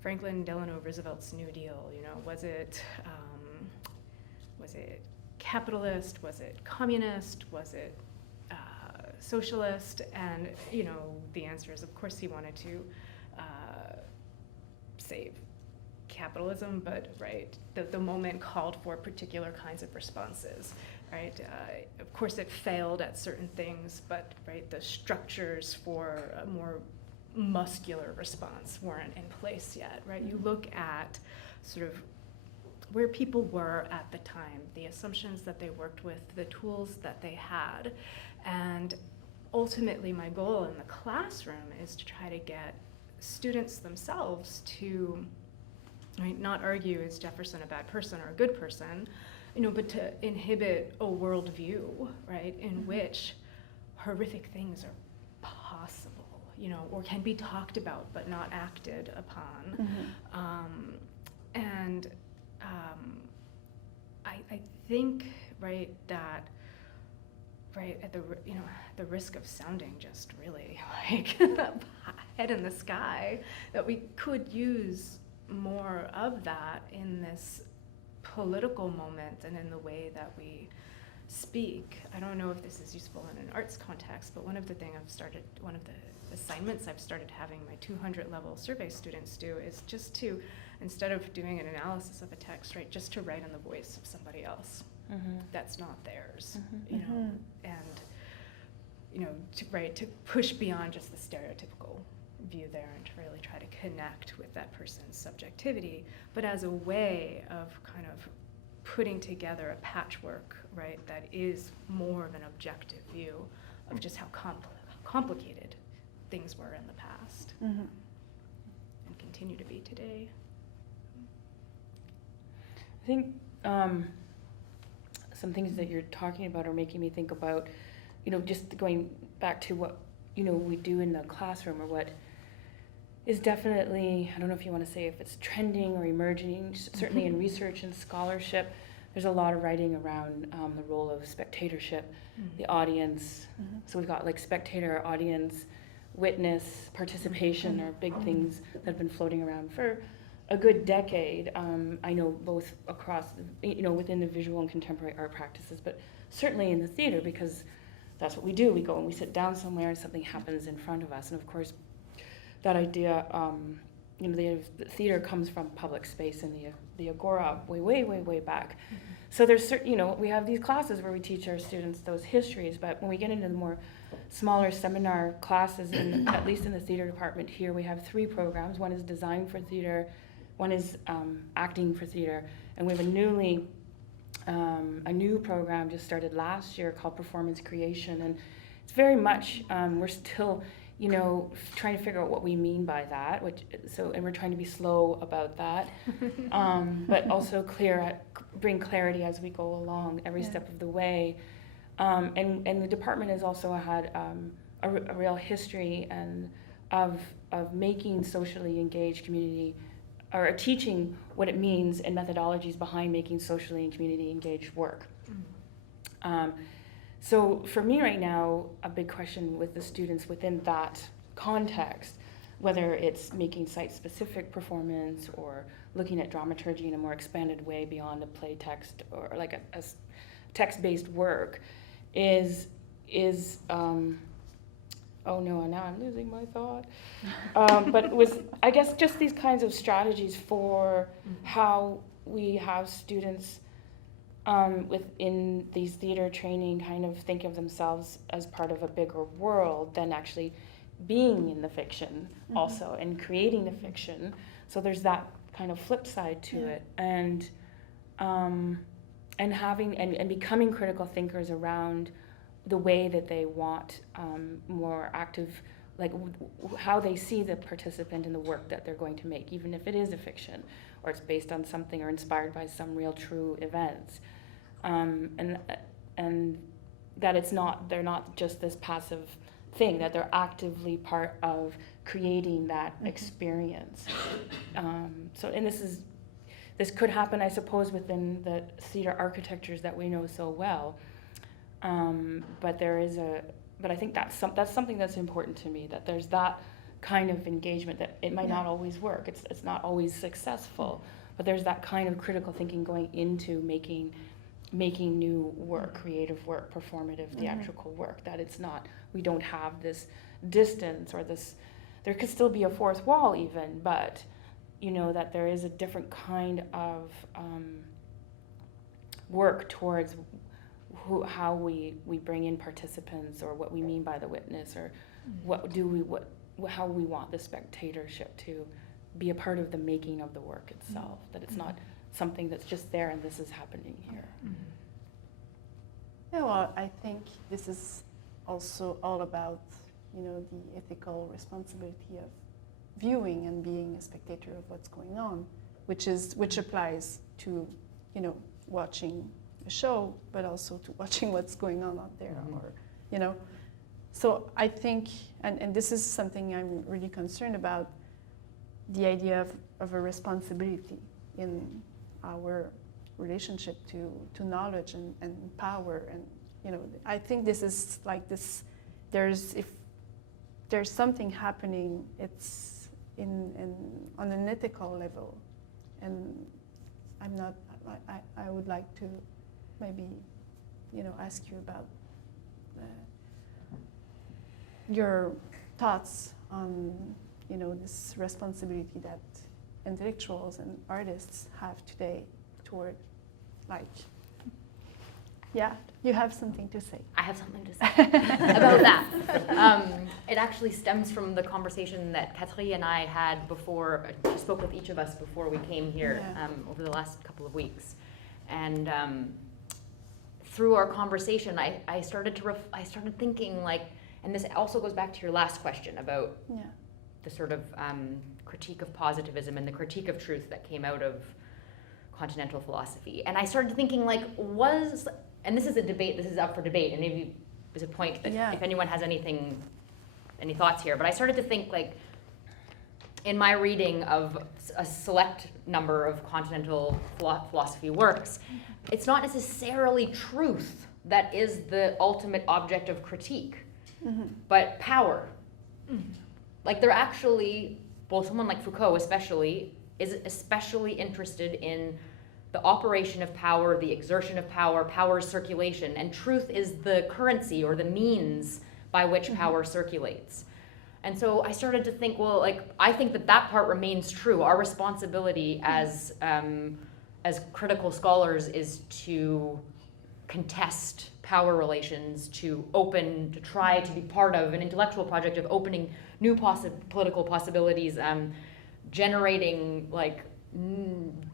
Franklin Delano Roosevelt's New Deal. You know, was it capitalist? Was it communist? Was it socialist? And you know, the answer is, of course, he wanted to save capitalism, but right, the moment called for particular kinds of responses. right? Of course, it failed at certain things, but right, the structures for a more muscular response weren't in place yet, right? You look at sort of where people were at the time, the assumptions that they worked with, the tools that they had, and ultimately my goal in the classroom is to try to get students themselves to, right, not argue is Jefferson a bad person or a good person, but to inhibit a worldview, right, in which horrific things are possible, or can be talked about but not acted upon. I think, right, that, right, at the risk of sounding just really like head in the sky, that we could use more of that in this political moment and in the way that we speak. I don't know if this is useful in an arts context, but one of the assignments I've started having my 200 level survey students do is just to, instead of doing an analysis of a text, right, just to write in the voice of somebody else that's not theirs, and to push beyond just the stereotypical view there and to really try to connect with that person's subjectivity, but as a way of kind of putting together a patchwork, right, that is more of an objective view of just how complicated things were in the past and continue to be today. I think some things that you're talking about are making me think about, just going back to what, we do in the classroom, or what is definitely, I don't know if you want to say if it's trending or emerging, certainly in research and scholarship, there's a lot of writing around the role of spectatorship, the audience. So we've got like spectator, audience, witness, participation are big things that have been floating around for a good decade. I know both across, within the visual and contemporary art practices, but certainly in the theater, because that's what we do. We go and we sit down somewhere and something happens in front of us. And of course, that idea, the theater comes from public space in the agora way back. So there's certain, we have these classes where we teach our students those histories, but when we get into the more smaller seminar classes, and at least in the theater department here, we have 3 programs. One is design for theater, one is acting for theater, and we have a new program just started last year called performance creation, and it's very much, we're still, trying to figure out what we mean by that, and we're trying to be slow about that, but also bring clarity as we go along every step of the way. And the department has also had a real history of making socially engaged community, or teaching what it means and methodologies behind making socially and community engaged work. So for me right now, a big question with the students within that context, whether it's making site-specific performance or looking at dramaturgy in a more expanded way beyond a play text or like a text-based work, is oh no, now I'm losing my thought. But it was, I guess, just these kinds of strategies for how we have students within these theater training kind of think of themselves as part of a bigger world than actually being in the fiction also and creating the fiction. So there's that kind of flip side to it, and having and becoming critical thinkers around the way that they want more active, like how they see the participant in the work that they're going to make, even if it is a fiction or it's based on something or inspired by some real true events, and that they're not just this passive thing, that they're actively part of creating that experience. And this could happen, I suppose, within the theater architectures that we know so well. But I think that's something that's important to me, that there's that kind of engagement, that it might not always work, it's not always successful, but there's that kind of critical thinking going into making new work, creative work, performative, theatrical work, that we don't have this distance or this, there could still be a fourth wall even, but that there is a different kind of work towards how we bring in participants, or what we mean by the witness, or how we want the spectatorship to be a part of the making of the work itself, that it's not something that's just there and this is happening here. Yeah, well, I think this is also all about, the ethical responsibility of viewing and being a spectator of what's going on, which applies to, watching a show, but also to watching what's going on out there, or, So I think, and this is something I'm really concerned about, the idea of a responsibility in our relationship to knowledge and power, and I think this is like this. If there's something happening, it's on an ethical level, and I would like to maybe ask you about your thoughts on this responsibility that intellectuals and artists have today toward, you have something to say. I have something to say about that. It actually stems from the conversation that Katrie and I had before, she spoke with each of us before we came here over the last couple of weeks. And through our conversation, I started thinking, and this also goes back to your last question about the sort of critique of positivism and the critique of truth that came out of continental philosophy. And I started thinking, and this is a debate, this is up for debate, and maybe there's a point that if anyone has any thoughts here, but I started to think, in my reading of a select number of continental philosophy works, it's not necessarily truth that is the ultimate object of critique, but power. They're actually, someone like Foucault especially, is especially interested in the operation of power, the exertion of power, power's circulation, and truth is the currency or the means by which power circulates. And so I started to think, I think that part remains true. Our responsibility as critical scholars is to contest power relations, to try to be part of an intellectual project of opening new political possibilities, generating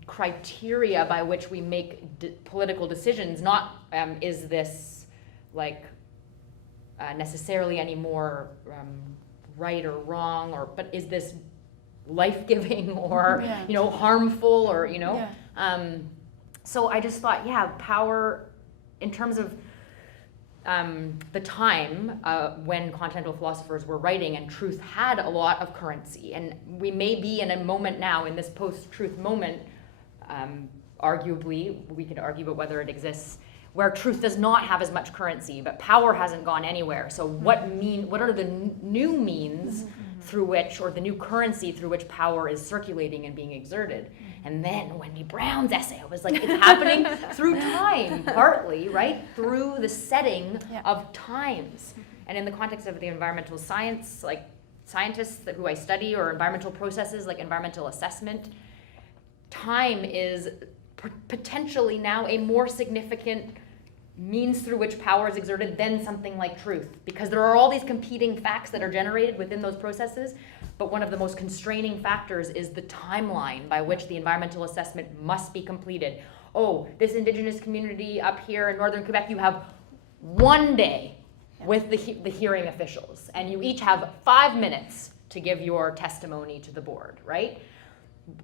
criteria by which we make political decisions. Not is this necessarily any more right or wrong, but is this life-giving or harmful, or so I just thought, power in terms of the time when continental philosophers were writing and truth had a lot of currency, and we may be in a moment now, in this post-truth moment, arguably, we could argue about whether it exists, where truth does not have as much currency, but power hasn't gone anywhere. So what are the new means through which, or the new currency through which power is circulating and being exerted? And then Wendy Brown's essay, I was like, it's happening through time, partly, right? Through the setting of times. And in the context of the environmental science, scientists who I study, or environmental processes like environmental assessment, time is potentially now a more significant means through which power is exerted than something like truth, because there are all these competing facts that are generated within those processes, but one of the most constraining factors is the timeline by which the environmental assessment must be completed. Oh, this Indigenous community up here in northern Quebec, you have one day with the hearing officials, and you each have 5 minutes to give your testimony to the board, right?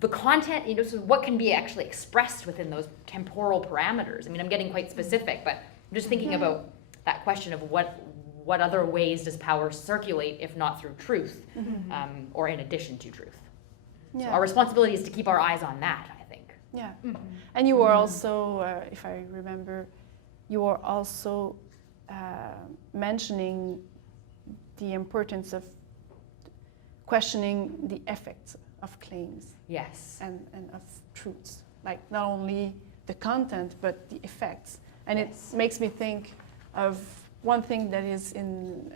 The content, so what can be actually expressed within those temporal parameters? I mean, I'm getting quite specific, but I'm just thinking about that question of what other ways does power circulate if not through truth, or in addition to truth? So our responsibility is to keep our eyes on that, I think. Yeah. And you were also, if I remember, you were also mentioning the importance of questioning the effects of claims. Yes. And of truths. Not only the content, but the effects. And it makes me think of one thing that is in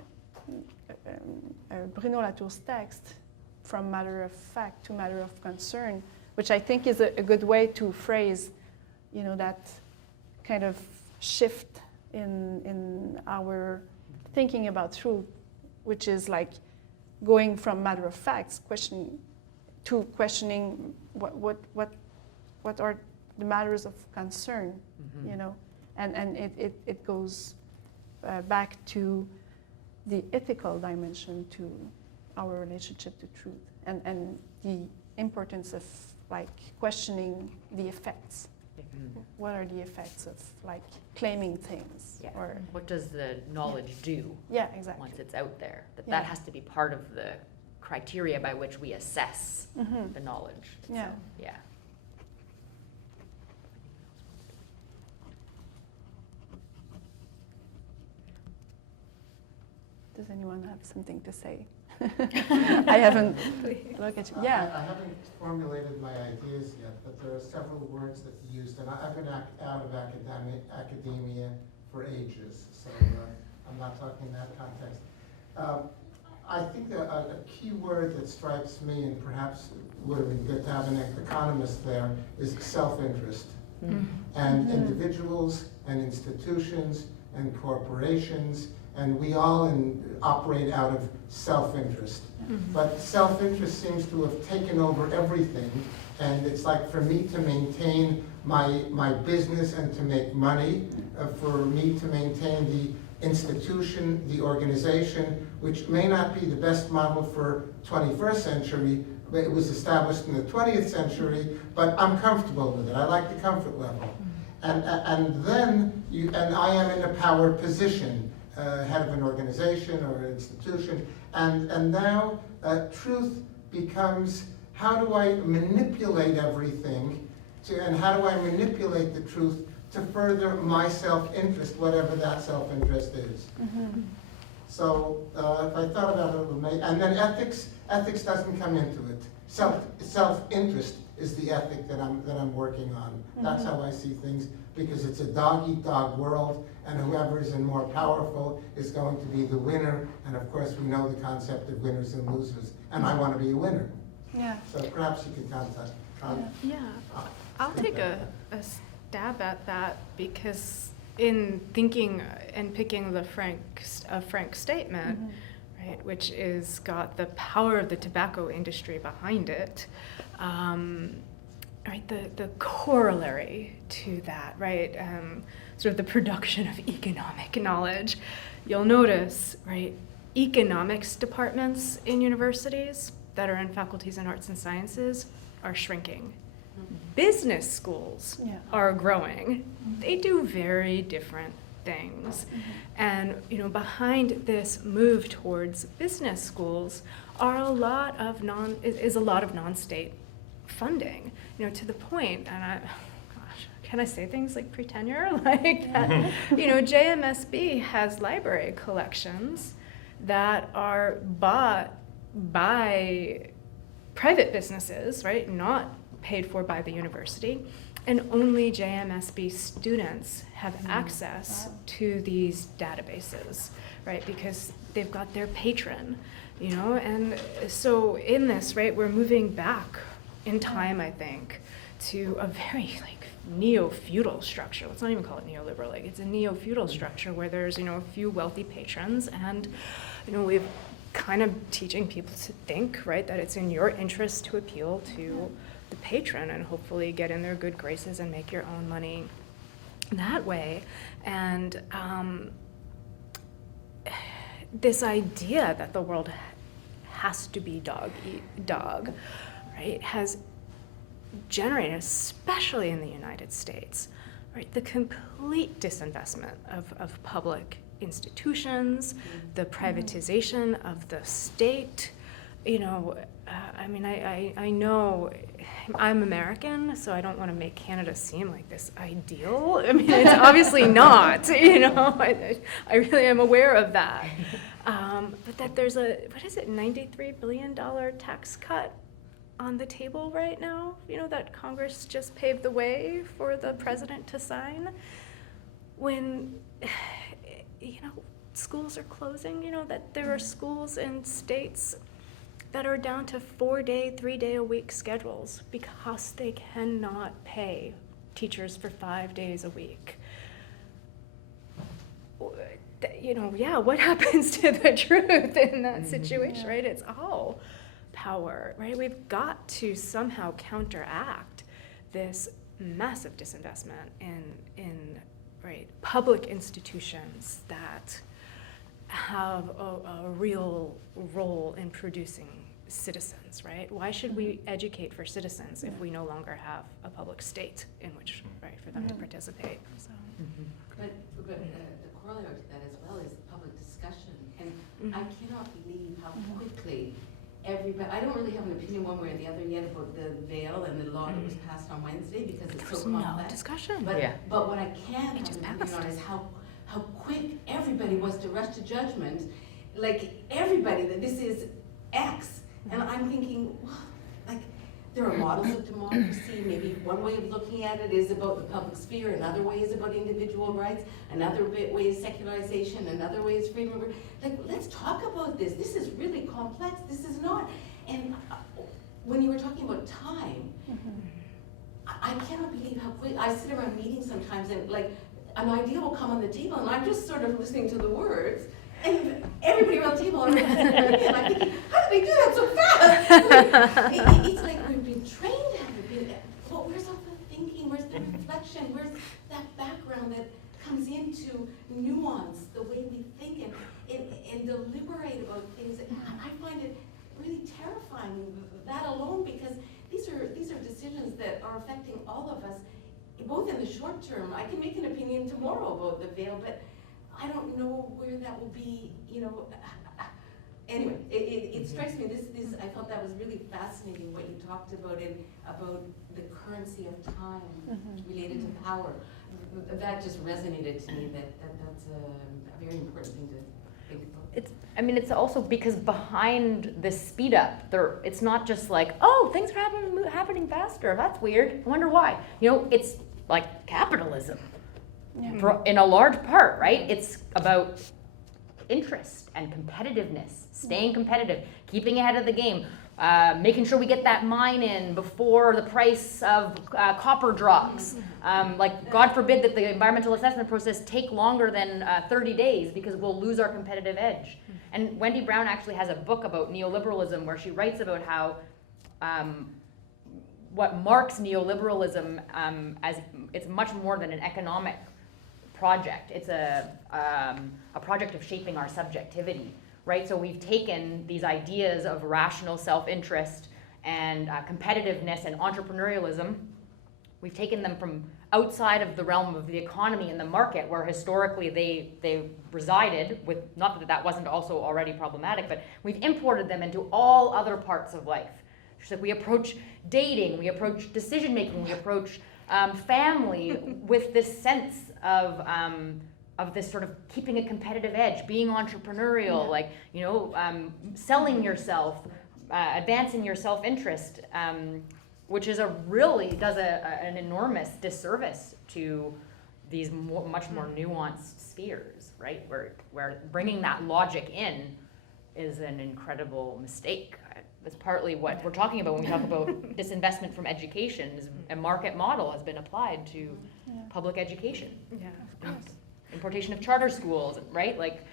Bruno Latour's text, from matter of fact to matter of concern, which I think is a good way to phrase, that kind of shift in our thinking about truth, which is like going from matter of facts questioning what are the matters of concern, you know, and it goes back to the ethical dimension to our relationship to truth, and the importance of like questioning the effects. What are the effects of like claiming things? Yeah. Or What does the knowledge do yeah, exactly. once it's out there? That Yeah. that has to be part of the criteria by which we assess the knowledge. Yeah. So, yeah. Does anyone have something to say? I haven't looked at you. Yeah. I haven't formulated my ideas yet, but there are several words that you used, and I've been out of academia for ages, so I'm not talking in that context. I think a key word that strikes me, and perhaps would have been good to have an economist there, is self-interest. And individuals and institutions and corporations, and we all operate out of self-interest. But self-interest seems to have taken over everything, and it's like for me to maintain my business and to make money, for me to maintain the institution, the organization, which may not be the best model for 21st century, but it was established in the 20th century, but I'm comfortable with it. I like the comfort level. And then I am in a power position, head of an organization or an institution, and now truth becomes, how do I manipulate everything, and how do I manipulate the truth to further my self-interest, whatever that self-interest is. So if I thought about it a little bit, and then ethics doesn't come into it. Self-interest is the ethic that I'm working on. That's how I see things, because it's a dog-eat-dog world, and whoever is more powerful is going to be the winner. And of course, we know the concept of winners and losers, and I want to be a winner. Yeah. So perhaps you can contact. Yeah, I'll take a stab at that, because in thinking and picking the Frank statement, right, which is got the power of the tobacco industry behind it, right, the corollary to that, right, sort of the production of economic knowledge, you'll notice, right, economics departments in universities that are in faculties in arts and sciences are shrinking. Business schools are growing. They do very different things. And behind this move towards business schools are a lot of non-state funding. To the point, and can I say things like pre-tenure? Like that, JMSB has library collections that are bought by private businesses, right? Not paid for by the university, and only JMSB students have access to these databases, right? Because they've got their patron, and so in this, right, we're moving back in time, I think, to a very neo-feudal structure. Let's not even call it neoliberal, it's a neo-feudal structure where there's, a few wealthy patrons, and, we've kind of teaching people to think, right, that it's in your interest to appeal to the patron and hopefully get in their good graces and make your own money that way. And this idea that the world has to be dog eat dog, right, has generated, especially in the United States, right, the complete disinvestment of public institutions, the privatization of the state. I know I'm American, so I don't want to make Canada seem like this ideal. It's obviously not, I really am aware of that. But that there's $93 billion tax cut on the table right now, that Congress just paved the way for the president to sign. When, schools are closing, that there are schools in states that are down to 4-day, 3-day-a-week schedules because they cannot pay teachers for 5 days a week. what happens to the truth in that situation, right? It's all power, right? We've got to somehow counteract this massive disinvestment in right, public institutions that have a real role in producing citizens, right? Why should we educate for citizens if we no longer have a public state in which, right, for them to participate? So. But the corollary to that as well is public discussion. And I cannot believe how quickly everybody, I don't really have an opinion one way or the other yet about the veil and the law that was passed on Wednesday because it's so complex. No discussion. But what I can have an opinion on is how quick everybody was to rush to judgment. Like everybody, that this is X. And I'm thinking, well, like, there are models of democracy. Maybe one way of looking at it is about the public sphere, another way is about individual rights, another way is secularization, another way is freedom of, like, let's talk about this. This is really complex. This is not. And when you were talking about time, I cannot believe how quick, I sit around meetings sometimes and like, an idea will come on the table and I'm just sort of listening to the words. And everybody around the table and I'm thinking, how did they do that so fast? It's like we've been trained to have it, but where's all the thinking? Where's the reflection? Where's that background that comes into nuance, the way we think and deliberate about things? I find it really terrifying, that alone, because these are decisions that are affecting all of us, both in the short term. I can make an opinion tomorrow about the veil, but I don't know where that will be, Anyway, it strikes me, this I thought that was really fascinating what you talked about about the currency of time related to power. That just resonated to me, that's a very important thing to think about. It's also because behind the speed up, it's not just like, oh, things are happening faster, that's weird, I wonder why. It's like capitalism. In a large part, right? It's about interest and competitiveness, staying competitive, keeping ahead of the game, making sure we get that mine in before the price of copper drops. Like, God forbid that the environmental assessment process take longer than 30 days because we'll lose our competitive edge. And Wendy Brown actually has a book about neoliberalism where she writes about how what marks neoliberalism as it's much more than an economic project. It's a project of shaping our subjectivity, right? So we've taken these ideas of rational self-interest and competitiveness and entrepreneurialism. We've taken them from outside of the realm of the economy and the market, where historically they resided, with, not that wasn't also already problematic, but we've imported them into all other parts of life. So we approach dating, we approach decision-making, we approach family with this sense of this sort of keeping a competitive edge, being entrepreneurial, like, selling yourself, advancing your self-interest, which is does an enormous disservice to these much more nuanced spheres, right? Where bringing that logic in is an incredible mistake. That's partly what we're talking about when we talk about disinvestment from education. Is a market model has been applied to public education. Yeah, of course. Importation of charter schools, right? Like,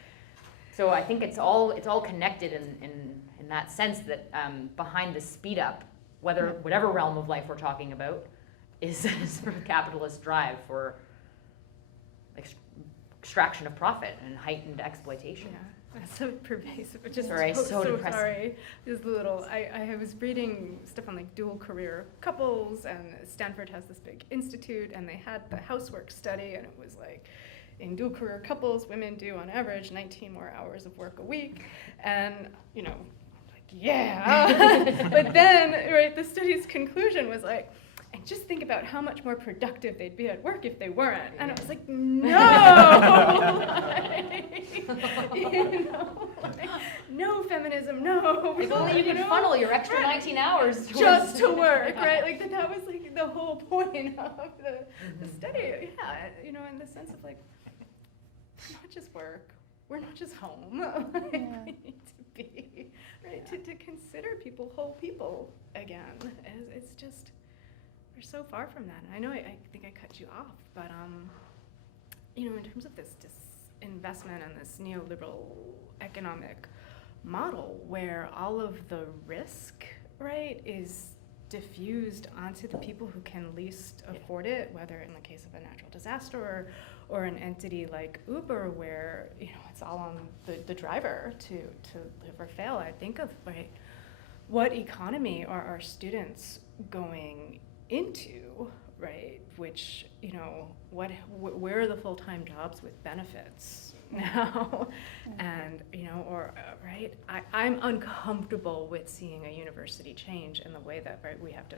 so I think it's all connected in that sense that behind the speed up, whatever realm of life we're talking about, is sort of capitalist drive for extraction of profit and heightened exploitation. Yeah. That's so pervasive. Just sorry, so depressing. Sorry. Just a little. I was reading stuff on like dual career couples, and Stanford has this big institute, and they had the housework study, and it was like, in dual career couples, women do on average 19 more hours of work a week, and like, yeah. But then, right, the study's conclusion was like, and just think about how much more productive they'd be at work if they weren't. And I was like, no! No feminism, no. If only you could funnel your extra 19 hours just to work, right? Like that was like the whole point of the study. Yeah, in the sense of like, not just work, we're not just home. We need to be, right, to consider people whole people again. It's just, we're so far from that. And I know I think I cut you off, but in terms of this investment in this neoliberal economic model where all of the risk, right, is diffused onto the people who can least afford it, whether in the case of a natural disaster or an entity like Uber, where it's all on the driver to live or fail. I think of, right, what economy are our students going into, right? Which, where are the full-time jobs with benefits now? And, right, I'm uncomfortable with seeing a university change in the way that, right, we have to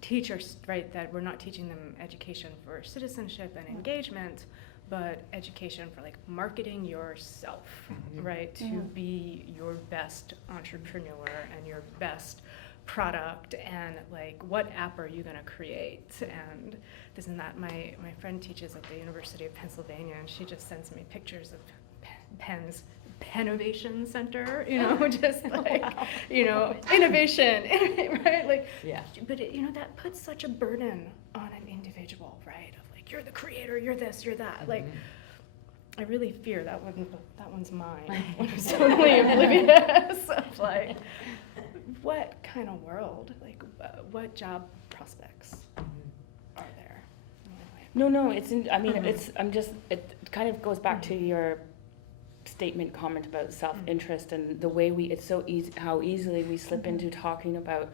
teach right, that we're not teaching them education for citizenship and engagement, but education for like marketing yourself, right, to be your best entrepreneur and your best product, and like what app are you going to create, and this and that. My friend teaches at the University of Pennsylvania, and she just sends me pictures of Penn's Pennovation Center, just like, innovation, right? Like, but that puts such a burden on an individual, right? Of like, you're the creator, you're this, you're that. Like, I really fear that one's mine. I'm totally oblivious of like, what kind of world, like, what job prospects are there? No, it kind of goes back to your comment about self-interest and the way it's so easy, how easily we slip into talking about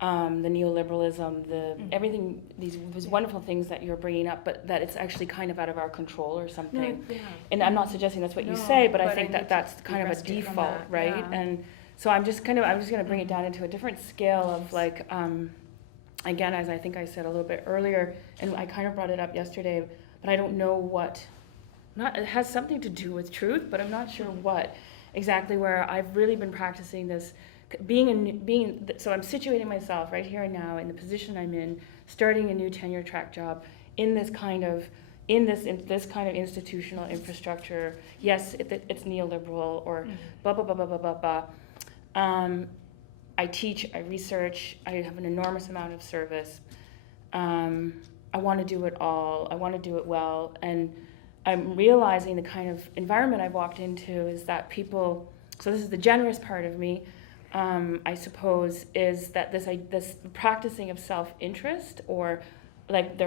the neoliberalism, everything, these wonderful things that you're bringing up, but that it's actually kind of out of our control or something. And I'm not suggesting that's what you say, but I think that's kind of a default, right? And so I'm just going to bring it down into a different scale of like, again, as I think I said a little bit earlier, and I kind of brought it up yesterday, but I don't know what. It has something to do with truth, but I'm not sure what exactly, where I've really been practicing this, so I'm situating myself right here and now in the position I'm in, starting a new tenure track job in this kind of institutional infrastructure. Yes, it's neoliberal or blah, blah, blah, blah, blah, blah, blah. I teach, I research, I have an enormous amount of service. I want to do it all, I want to do it well, and I'm realizing the kind of environment I've walked into is that people, so this is the generous part of me, I suppose, is that this practicing of self-interest or like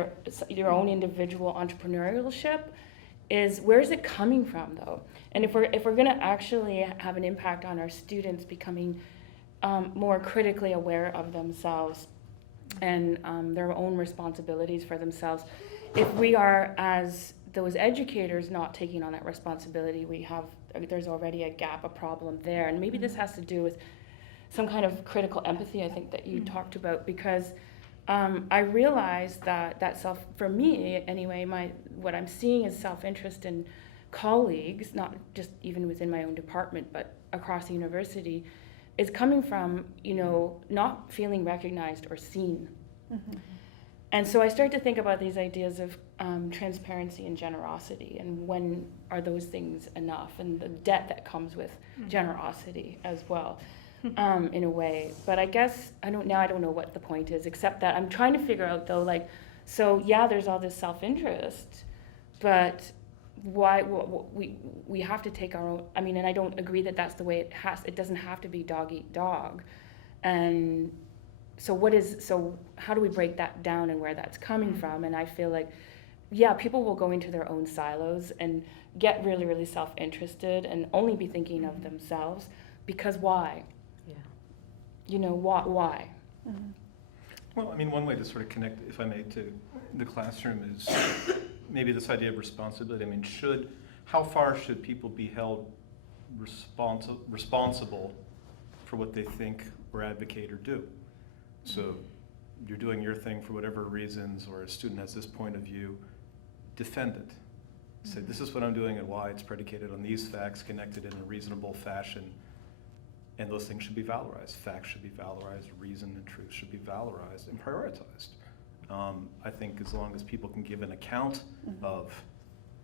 your own individual entrepreneurship is, where is it coming from though? And if we're going to actually have an impact on our students becoming more critically aware of themselves and their own responsibilities for themselves, if we are, as those educators, not taking on that responsibility, there's already a gap, a problem there. And maybe this has to do with some kind of critical empathy, I think, that you talked about, because I realized that for me anyway, what I'm seeing is self-interest in colleagues, not just even within my own department, but across the university, is coming from, not feeling recognized or seen. And so I start to think about these ideas of transparency and generosity, and when are those things enough, and the debt that comes with generosity as well, in a way. But I guess I don't know what the point is, except that I'm trying to figure out though, like, so yeah, there's all this self-interest, but why we have to take our own, and I don't agree that that's the way it doesn't have to be dog eat dog. And so how do we break that down and where that's coming from? And I feel like, yeah, people will go into their own silos and get really, really self-interested and only be thinking of themselves, because why? Why? Well, one way to sort of connect, if I may, to the classroom is maybe this idea of responsibility. How far should people be held responsible for what they think or advocate or do? So you're doing your thing for whatever reasons, or a student has this point of view, defend it. Say, this is what I'm doing and why. It's predicated on these facts, connected in a reasonable fashion. And those things should be valorized. Facts should be valorized, reason and truth should be valorized and prioritized. I think as long as people can give an account of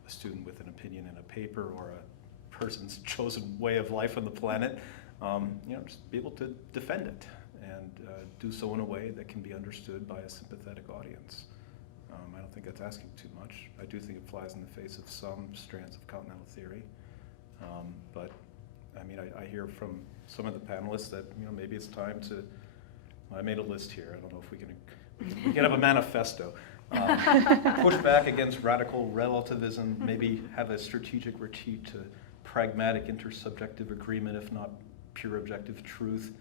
a student with an opinion in a paper or a person's chosen way of life on the planet, just be able to defend it and do so in a way that can be understood by a sympathetic audience. I don't think that's asking too much. I do think it flies in the face of some strands of continental theory. But I mean, I hear from some of the panelists that, you know, maybe it's time to, I made a list here. I don't know if we can have a manifesto. Push back against radical relativism, maybe have a strategic retreat to pragmatic intersubjective agreement, if not pure objective truth.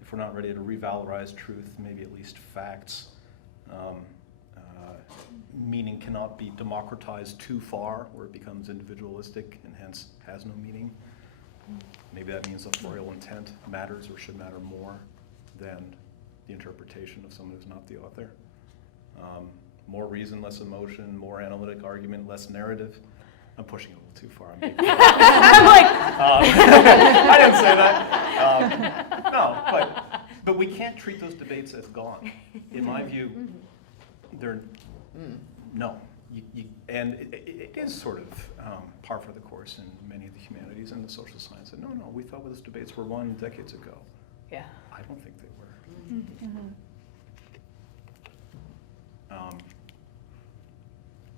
If we're not ready to revalorize truth, maybe at least facts. Meaning cannot be democratized too far, where it becomes individualistic and hence has no meaning. Maybe that means authorial intent matters or should matter more than the interpretation of someone who's not the author. More reason, less emotion, more analytic argument, less narrative. I'm pushing it a little too far. I'm like, I didn't say that. No, but we can't treat those debates as gone. In my view, they're no. And it is sort of par for the course in many of the humanities and the social sciences. No, we thought those debates were won decades ago. Yeah. I don't think they were.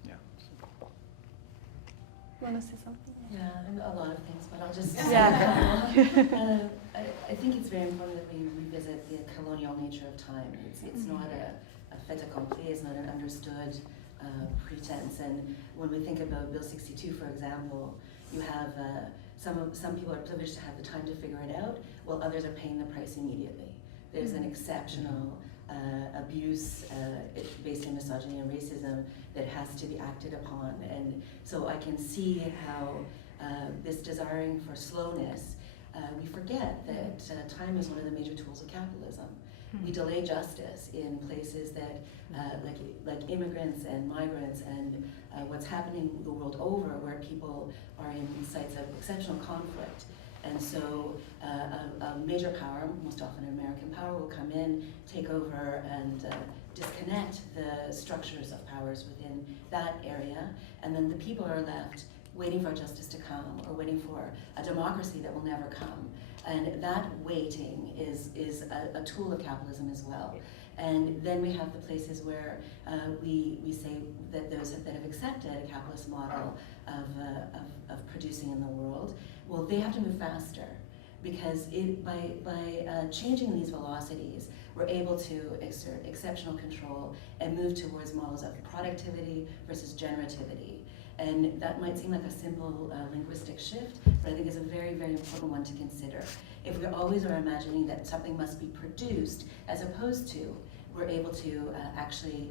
Yeah. So. Want to say something? Yeah, and a lot of things, but I'll just Yeah. I think it's very important that we revisit the colonial nature of time. It's not a fait accompli, it's not an understood pretense. And when we think about Bill 62, for example, you have some people are privileged to have the time to figure it out, while others are paying the price immediately. There's an exceptional abuse based in misogyny and racism that has to be acted upon. And so I can see how this desiring for slowness, we forget that time is one of the major tools of capitalism. We delay justice in places that, like immigrants and migrants and what's happening the world over, where people are in sites of exceptional conflict. And so a major power, most often an American power, will come in, take over, and disconnect the structures of powers within that area. And then the people are left waiting for justice to come, or waiting for a democracy that will never come. And that waiting is a tool of capitalism as well. And then we have the places where we say that those that have accepted a capitalist model of producing in the world, well, they have to move faster, because by changing these velocities, we're able to exert exceptional control and move towards models of productivity versus generativity. And that might seem like a simple linguistic shift, but I think it's a very, very important one to consider. If we always are imagining that something must be produced, as opposed to we're able to actually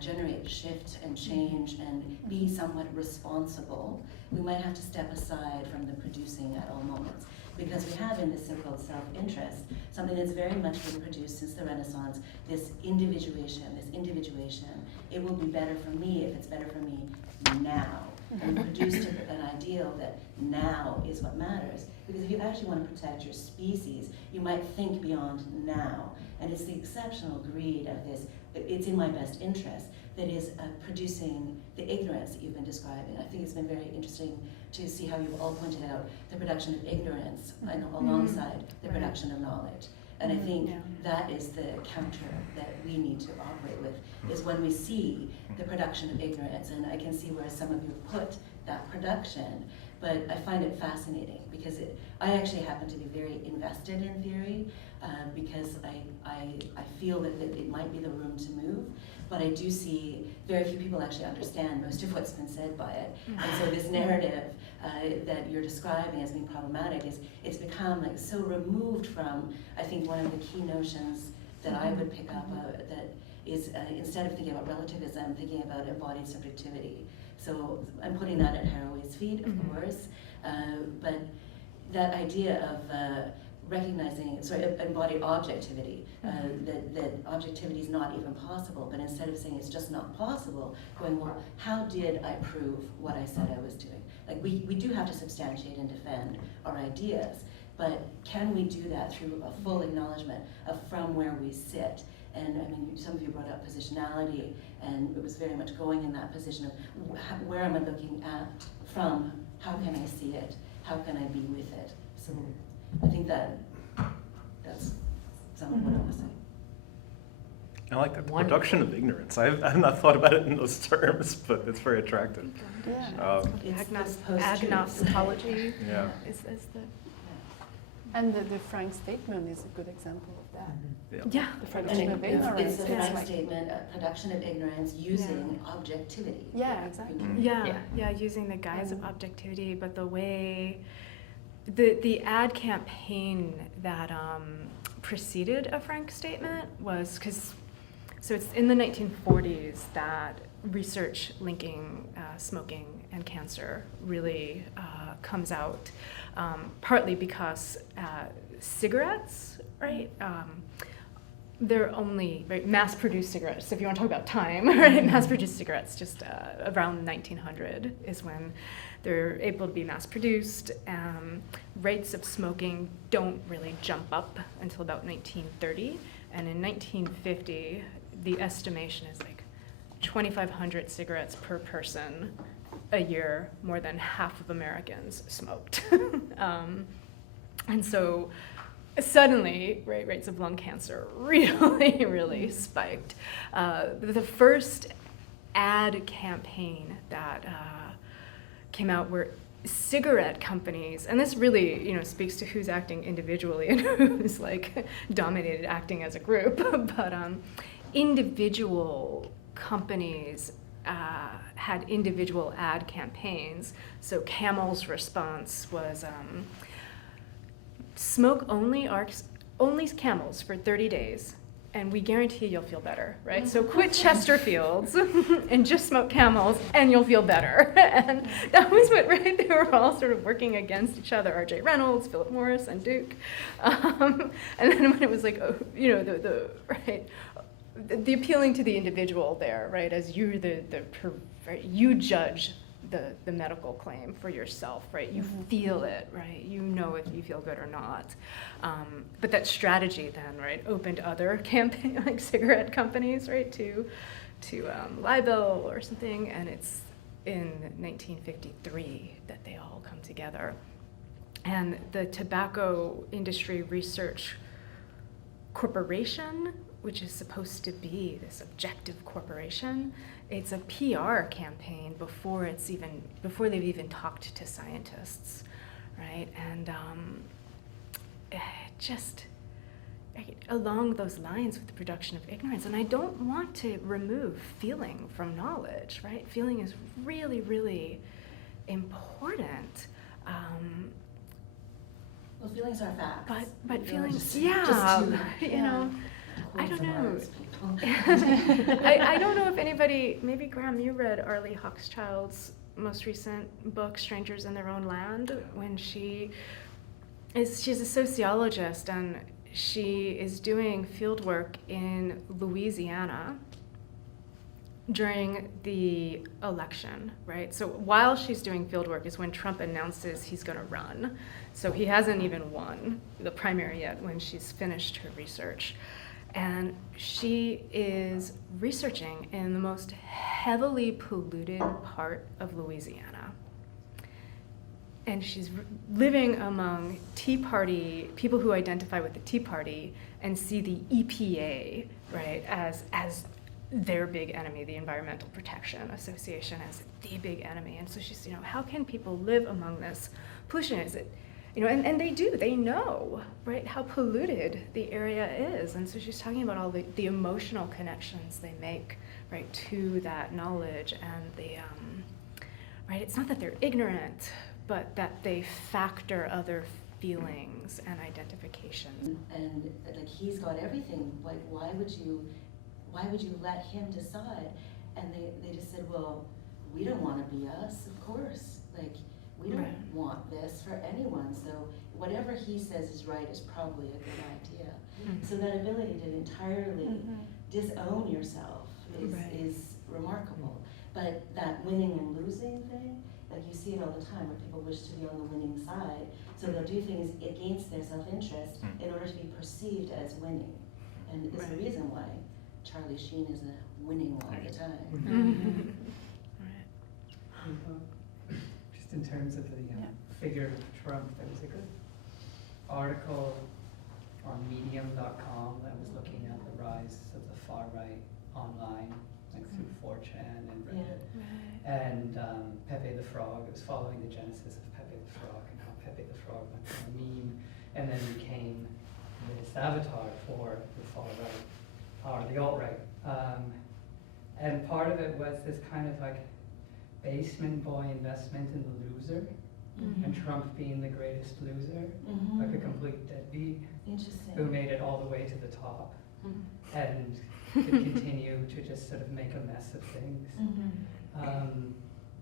generate shift and change and be somewhat responsible, we might have to step aside from the producing at all moments. Because we have in this so-called self-interest, something that's very much been produced since the Renaissance, this individuation. It will be better for me if it's better for me now. And produced an ideal that now is what matters. Because if you actually want to protect your species, you might think beyond now. And it's the exceptional greed of this, it's in my best interest, that is producing the ignorance that you've been describing. I think it's been very interesting to see how you've all pointed out the production of ignorance alongside the production of knowledge. And I think that is the counter that we need to operate with, is when we see the production of ignorance. And I can see where some of you put that production, but I find it fascinating because I actually happen to be very invested in theory because I feel that it might be the room to move, but I do see very few people actually understand most of what's been said by it. And so this narrative that you're describing as being problematic it's become like so removed from, I think, one of the key notions that I would pick up that is instead of thinking about relativism, thinking about embodied subjectivity. So I'm putting that at Haraway's feet, of course, but that idea of recognizing, embodied objectivity, that objectivity is not even possible, but instead of saying it's just not possible, going, well, how did I prove what I said I was doing? Like we do have to substantiate and defend our ideas, but can we do that through a full acknowledgement of from where we sit? And I mean, some of you brought up positionality, and it was very much going in that position of where am I looking at from, how can I see it, how can I be with it? So I think that's some of what I want to say. I like that, the production of ignorance. I've not thought about it in those terms, but it's very attractive. Yeah. Agnoschology Yeah. is the... And the Frank statement is a good example of that. Yeah. The And production of ignorance. it's a is Frank like- statement, a production of ignorance using objectivity. Yeah, exactly. Yeah, using the guise of objectivity, but the way, the ad campaign that preceded a Frank statement was, so it's in the 1940s that research linking smoking and cancer really comes out, partly because cigarettes, right? They're only mass-produced cigarettes. So if you want to talk about time, right? Mass-produced cigarettes, just around 1900 is when they're able to be mass-produced. Rates of smoking don't really jump up until about 1930, and in 1950, the estimation is like 2,500 cigarettes per person a year. More than half of Americans smoked, and so. Suddenly, rates of lung cancer really, really spiked. The first ad campaign that came out were cigarette companies, and this really, speaks to who's acting individually and who's like dominated acting as a group. But individual companies had individual ad campaigns. So Camel's response was. Smoke only Camels for 30 days, and we guarantee you'll feel better, right? So quit Chesterfields and just smoke Camels, and you'll feel better. And that was what, right? They were all sort of working against each other. R.J. Reynolds, Philip Morris, and Duke. And then when it was like, the appealing to the individual there, right? As you you judge the medical claim for yourself, right? You feel it, right? You know if you feel good or not. But that strategy then, right, opened other campaign, like cigarette companies, right, to libel or something, and it's in 1953 that they all come together. And the Tobacco Industry Research Corporation, which is supposed to be this objective corporation, it's a PR campaign before they've even talked to scientists, right? And just along those lines with the production of ignorance. And I don't want to remove feeling from knowledge, right? Feeling is really, really important. Well, feelings are facts. But feelings, I don't know. I don't know if anybody, maybe Graham, you read Arlie Hochschild's most recent book, Strangers in Their Own Land, when she's a sociologist, and she is doing field work in Louisiana during the election, right? So while she's doing field work is when Trump announces he's gonna run. So he hasn't even won the primary yet when she's finished her research. And she is researching in the most heavily polluted part of Louisiana. And she's living among Tea Party, people who identify with the Tea Party and see the EPA, right, as their big enemy, the Environmental Protection Association as the big enemy. And so she's, how can people live among this pollution? Is it, and they know, right, how polluted the area is. And so she's talking about all the emotional connections they make, right, to that knowledge. And right, it's not that they're ignorant, but that they factor other feelings and identifications. And like, he's got everything. Like, why would you let him decide? And they just said, well, we don't want to be us, of course. Like, we don't want this for anyone, so whatever he says is right is probably a good idea. Mm-hmm. So that ability to entirely disown yourself is remarkable. But that winning and losing thing, like you see it all the time where people wish to be on the winning side, so they'll do things against their self-interest in order to be perceived as winning. And it's the reason why Charlie Sheen is a winning all the time. In terms of the figure of Trump, there was a good article on medium.com that was looking at the rise rise of the far right online, like through 4chan and Reddit. Right. And Pepe the Frog, it was following the genesis of Pepe the Frog and how Pepe the Frog went from a meme and then became this avatar for the far right, or the alt-right. And part of it was this kind of like basement boy investment in the loser, and Trump being the greatest loser, like a complete deadbeat, Interesting. who made it all the way to the top, and could continue to just sort of make a mess of things.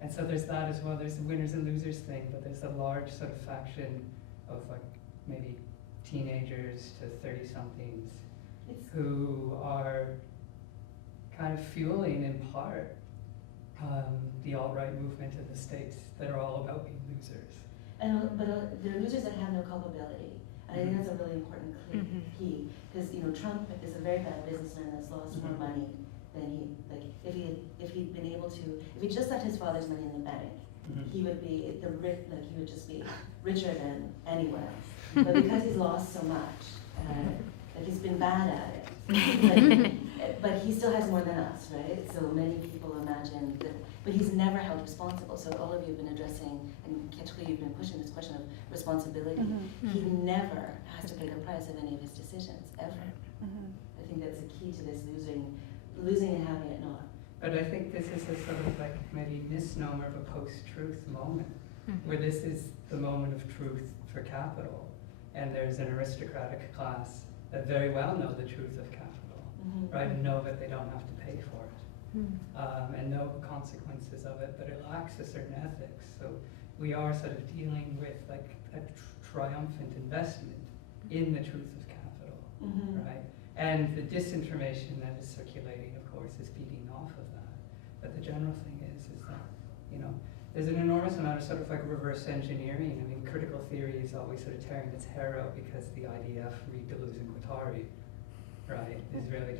And so there's that as well. There's the winners and losers thing, but there's a large sort of faction of like maybe teenagers to 30-somethings who are kind of fueling in part the alt-right movement in the States that are all about being losers. But they're losers that have no culpability. And I think that's a really important key, because Trump is a very bad businessman that's lost more money than if he'd been able to, if he just left his father's money in the bank, he would be he would just be richer than anyone else. But because he's lost so much, he's been bad at it. But he still has more than us, right? So many people imagine that, but he's never held responsible. So all of you have been addressing, and Katrie, you've been pushing this question of responsibility. He never has to pay the price of any of his decisions, ever. I think that's the key to this losing and having it not. But I think this is a sort of like maybe misnomer of a post-truth moment, where this is the moment of truth for capital, and there's an aristocratic class that very well know the truth of capital, right, and know that they don't have to pay for it, and know the consequences of it, but it lacks a certain ethics. So we are sort of dealing with like a triumphant investment in the truth of capital, right? And the disinformation that is circulating, of course, is feeding off of that. But the general thing is that, there's an enormous amount of sort of like reverse engineering. I mean, critical theory is always sort of tearing its hair out because the IDF read Dodds and Katrie, right? Israeli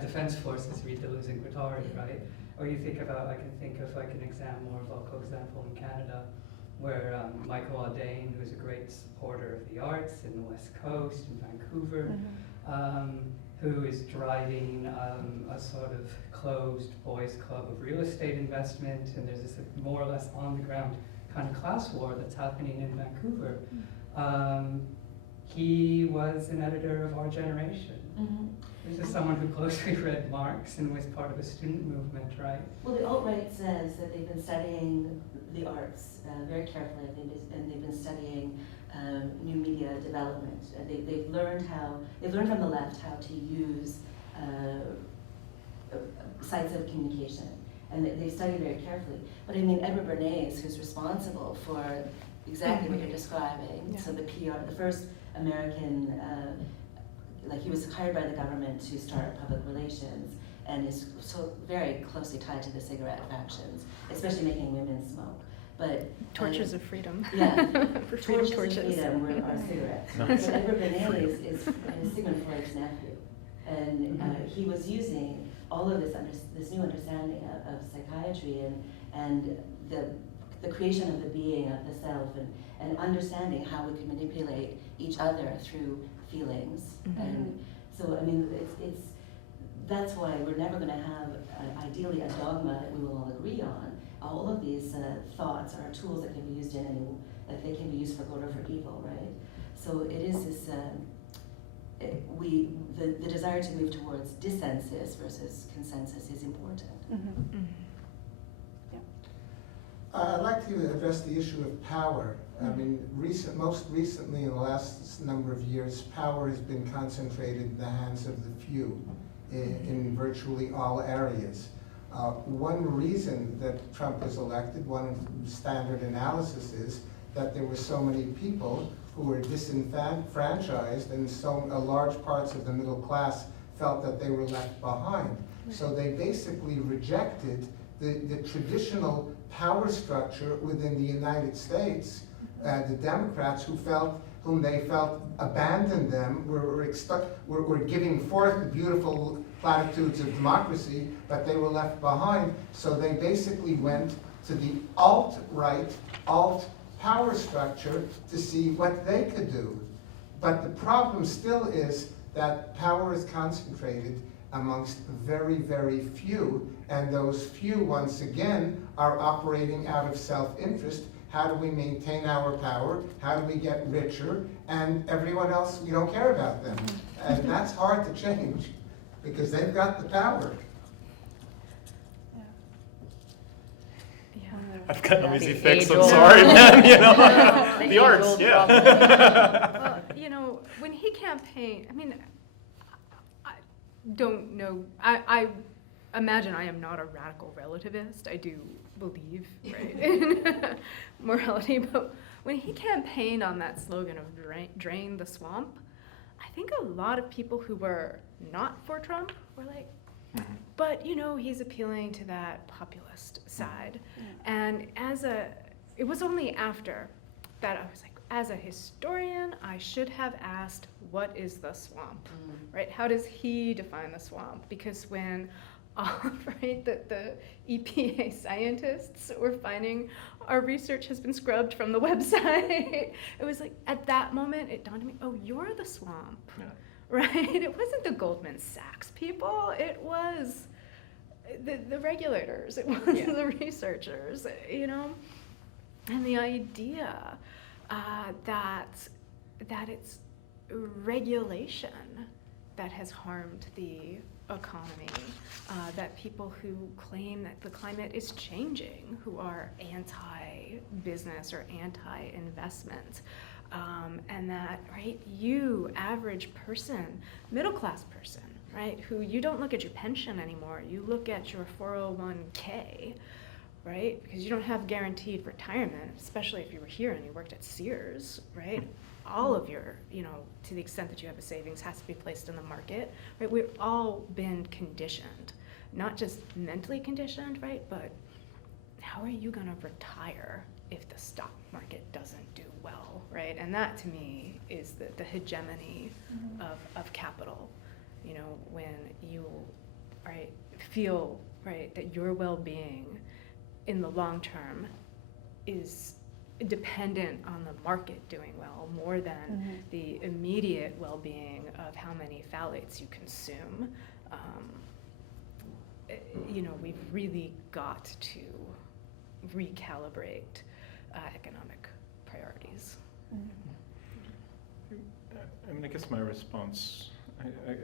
Defense Forces read Dodds and Katrie, right? Or you think about, I can think of like an more local example in Canada, where Michael Aldane, who's a great supporter of the arts in the West Coast, in Vancouver, who is driving a sort of closed boys club of real estate investment, and there's this more or less on the ground kind of class war that's happening in Vancouver. He was an editor of Our Generation. This is someone who closely read Marx and was part of a student movement, right? Well, the alt-right says that they've been studying the arts very carefully, and they've been studying new media development. They've learned from the left how to use sites of communication, and they study very carefully. But I mean, Edward Bernays, who's responsible for exactly what you're describing, so the PR, the first American, he was hired by the government to start public relations, and is so very closely tied to the cigarette factions, especially making women smoke. But Torches of freedom. Yeah, For freedom torches. of freedom are cigarettes. So Edward Bernays is Sigmund Freud's nephew, and he was using all of this new understanding of psychiatry and the creation of the being of the self, and understanding how we can manipulate each other through feelings. And so I mean, that's why we're never going to have ideally a dogma that we will all agree on. All of these thoughts are tools that can be used that they can be used for good or for evil, right? So it is this, the desire to move towards dissensus versus consensus is important. I'd like to address the issue of power. I mean, most recently in the last number of years, power has been concentrated in the hands of the few in virtually all areas. One reason that Trump was elected, one standard analysis is that there were so many people who were disenfranchised, and so large parts of the middle class felt that they were left behind. So they basically rejected the traditional power structure within the United States. The Democrats whom they felt abandoned them were giving forth the beautiful platitudes of democracy, but they were left behind. So they basically went to the alt-right, alt-power structure to see what they could do. But the problem still is that power is concentrated amongst very, very few, and those few, once again, are operating out of self-interest. How do we maintain our power? How do we get richer? And everyone else, we don't care about them. And that's hard to change, because they've got the power. I've got no easy The fix, I'm age-old- sorry, man, you know. The arts, age-old yeah. Well, you know, when he campaigned, I mean, I don't know, I imagine I am not a radical relativist. I do believe, right, in morality, but when he campaigned on that slogan of drain the swamp, I think a lot of people who were not for Trump were like, but you know, he's appealing to that populist side. And it was only after that I was like, as a historian, I should have asked, what is the swamp, right? How does he define the swamp? Because when, right, the EPA scientists were finding our research has been scrubbed from the website, it was like, at that moment, it dawned on me, oh, you're the swamp. Yeah. Right? It wasn't the Goldman Sachs people. It was the regulators. It was the researchers, you know? And the idea that it's regulation that has harmed the economy, that people who claim that the climate is changing, who are anti-business or anti-investment, and that, right, you, average person, middle-class person, right, who you don't look at your pension anymore, you look at your 401k, right, because you don't have guaranteed retirement, especially if you were here and you worked at Sears, right, all of your, you know, to the extent that you have a savings has to be placed in the market, right, we've all been conditioned, not just mentally conditioned, right, but how are you gonna retire if the stock market doesn't do well, right? And that to me is the hegemony of capital. You know, when you, right, feel, right, that your well-being in the long term is dependent on the market doing well more than the immediate well-being of how many phthalates you consume. You know, we've really got to recalibrate economic priorities. I mean, I guess my response,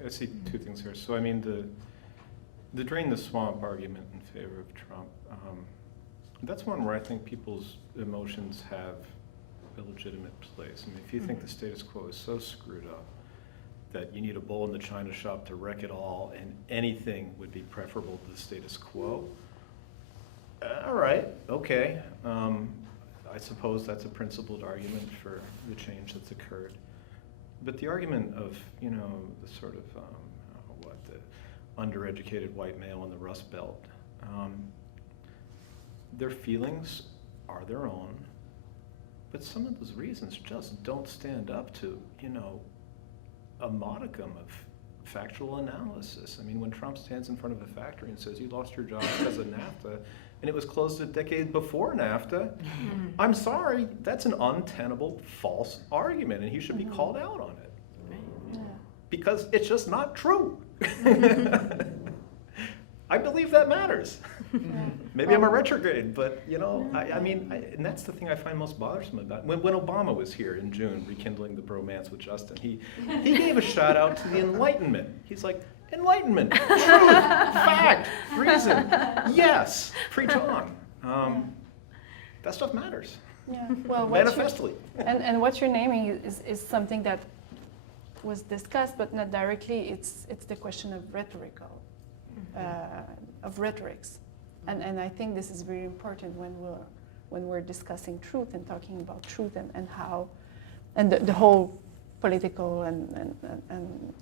I see two things here. So I mean, the drain the swamp argument in favor of Trump, that's one where I think people's emotions have a legitimate place. I mean, if you think the status quo is so screwed up that you need a bull in the china shop to wreck it all and anything would be preferable to the status quo, all right, okay. I suppose that's a principled argument for the change that's occurred. But the argument of, you know, the sort of, the undereducated white male in the Rust Belt, their feelings are their own, but some of those reasons just don't stand up to, you know, a modicum of factual analysis. I mean, when Trump stands in front of a factory and says, you lost your job because of NAFTA, and it was closed a decade before NAFTA, I'm sorry, that's an untenable, false argument, and he should be called out on it. Because it's just not true. I believe that matters. Maybe I'm a retrograde, but you know, I mean, and that's the thing I find most bothersome about. When Obama was here in June, rekindling the bromance with Justin, he gave a shout out to the Enlightenment. He's like, Enlightenment, truth, fact, reason, yes, preach on. That stuff matters. Yeah, well, manifestly. And what you're naming is something that was discussed, but not directly. It's the question of rhetorical, of rhetorics, and I think this is very important when we're discussing truth and talking about truth and how, and the whole political and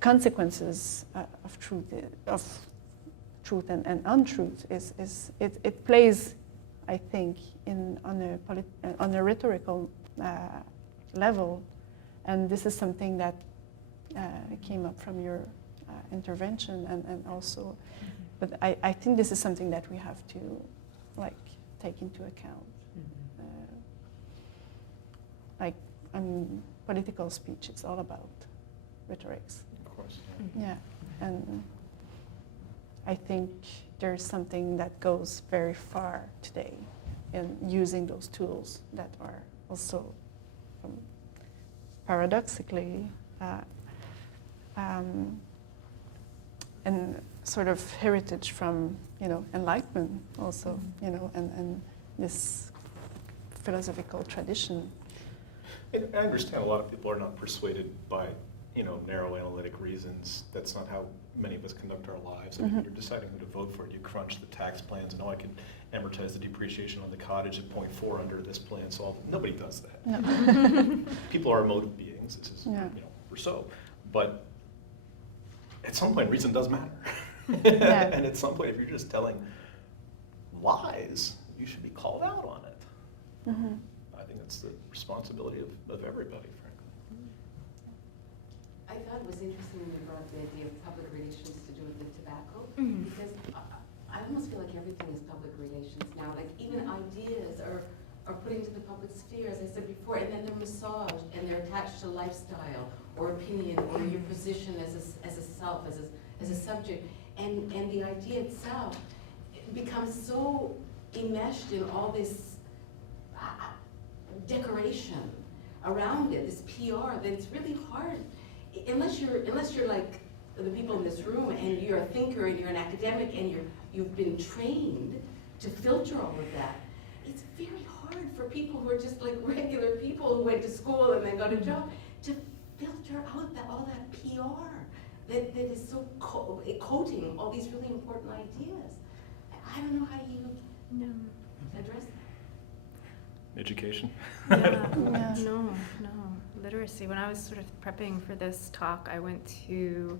consequences of truth and untruth is it plays, I think, on a rhetorical level, and this is something that came up from your intervention and also, but I think this is something that we have to take into account. Political speech, it's all about rhetorics. Of course. Yeah, and I think there's something that goes very far today in using those tools that are also paradoxically and sort of heritage from, Enlightenment also, and this philosophical tradition. I understand a lot of people are not persuaded by, narrow analytic reasons. That's not how many of us conduct our lives. I mean, you're deciding who to vote for. You crunch the tax plans and, I can amortize the depreciation on the cottage at 0.4 under this plan. So nobody does that. No. People are emotive beings. This is, Rousseau. But at some point, reason does matter. Yeah. And at some point, if you're just telling lies, you should be called out on it. Mm-hmm. I think that's the responsibility of everybody, frankly. I thought it was interesting when you brought up the idea of public relations to do with the tobacco, because I almost feel like everything is public relations now. Like even ideas are put into the public sphere, as I said before, and then they're massaged and they're attached to lifestyle or opinion or your position as a self, as a subject, and the idea itself becomes so enmeshed in all this decoration around it, this PR, that it's really hard. Unless you're like the people in this room and you're a thinker and you're an academic and you've been trained to filter all of that, it's very hard for people who are just like regular people who went to school and then got a job to filter out all that PR that is so coating all these really important ideas. I don't know how you address that. Education? No. Literacy. When I was sort of prepping for this talk, I went to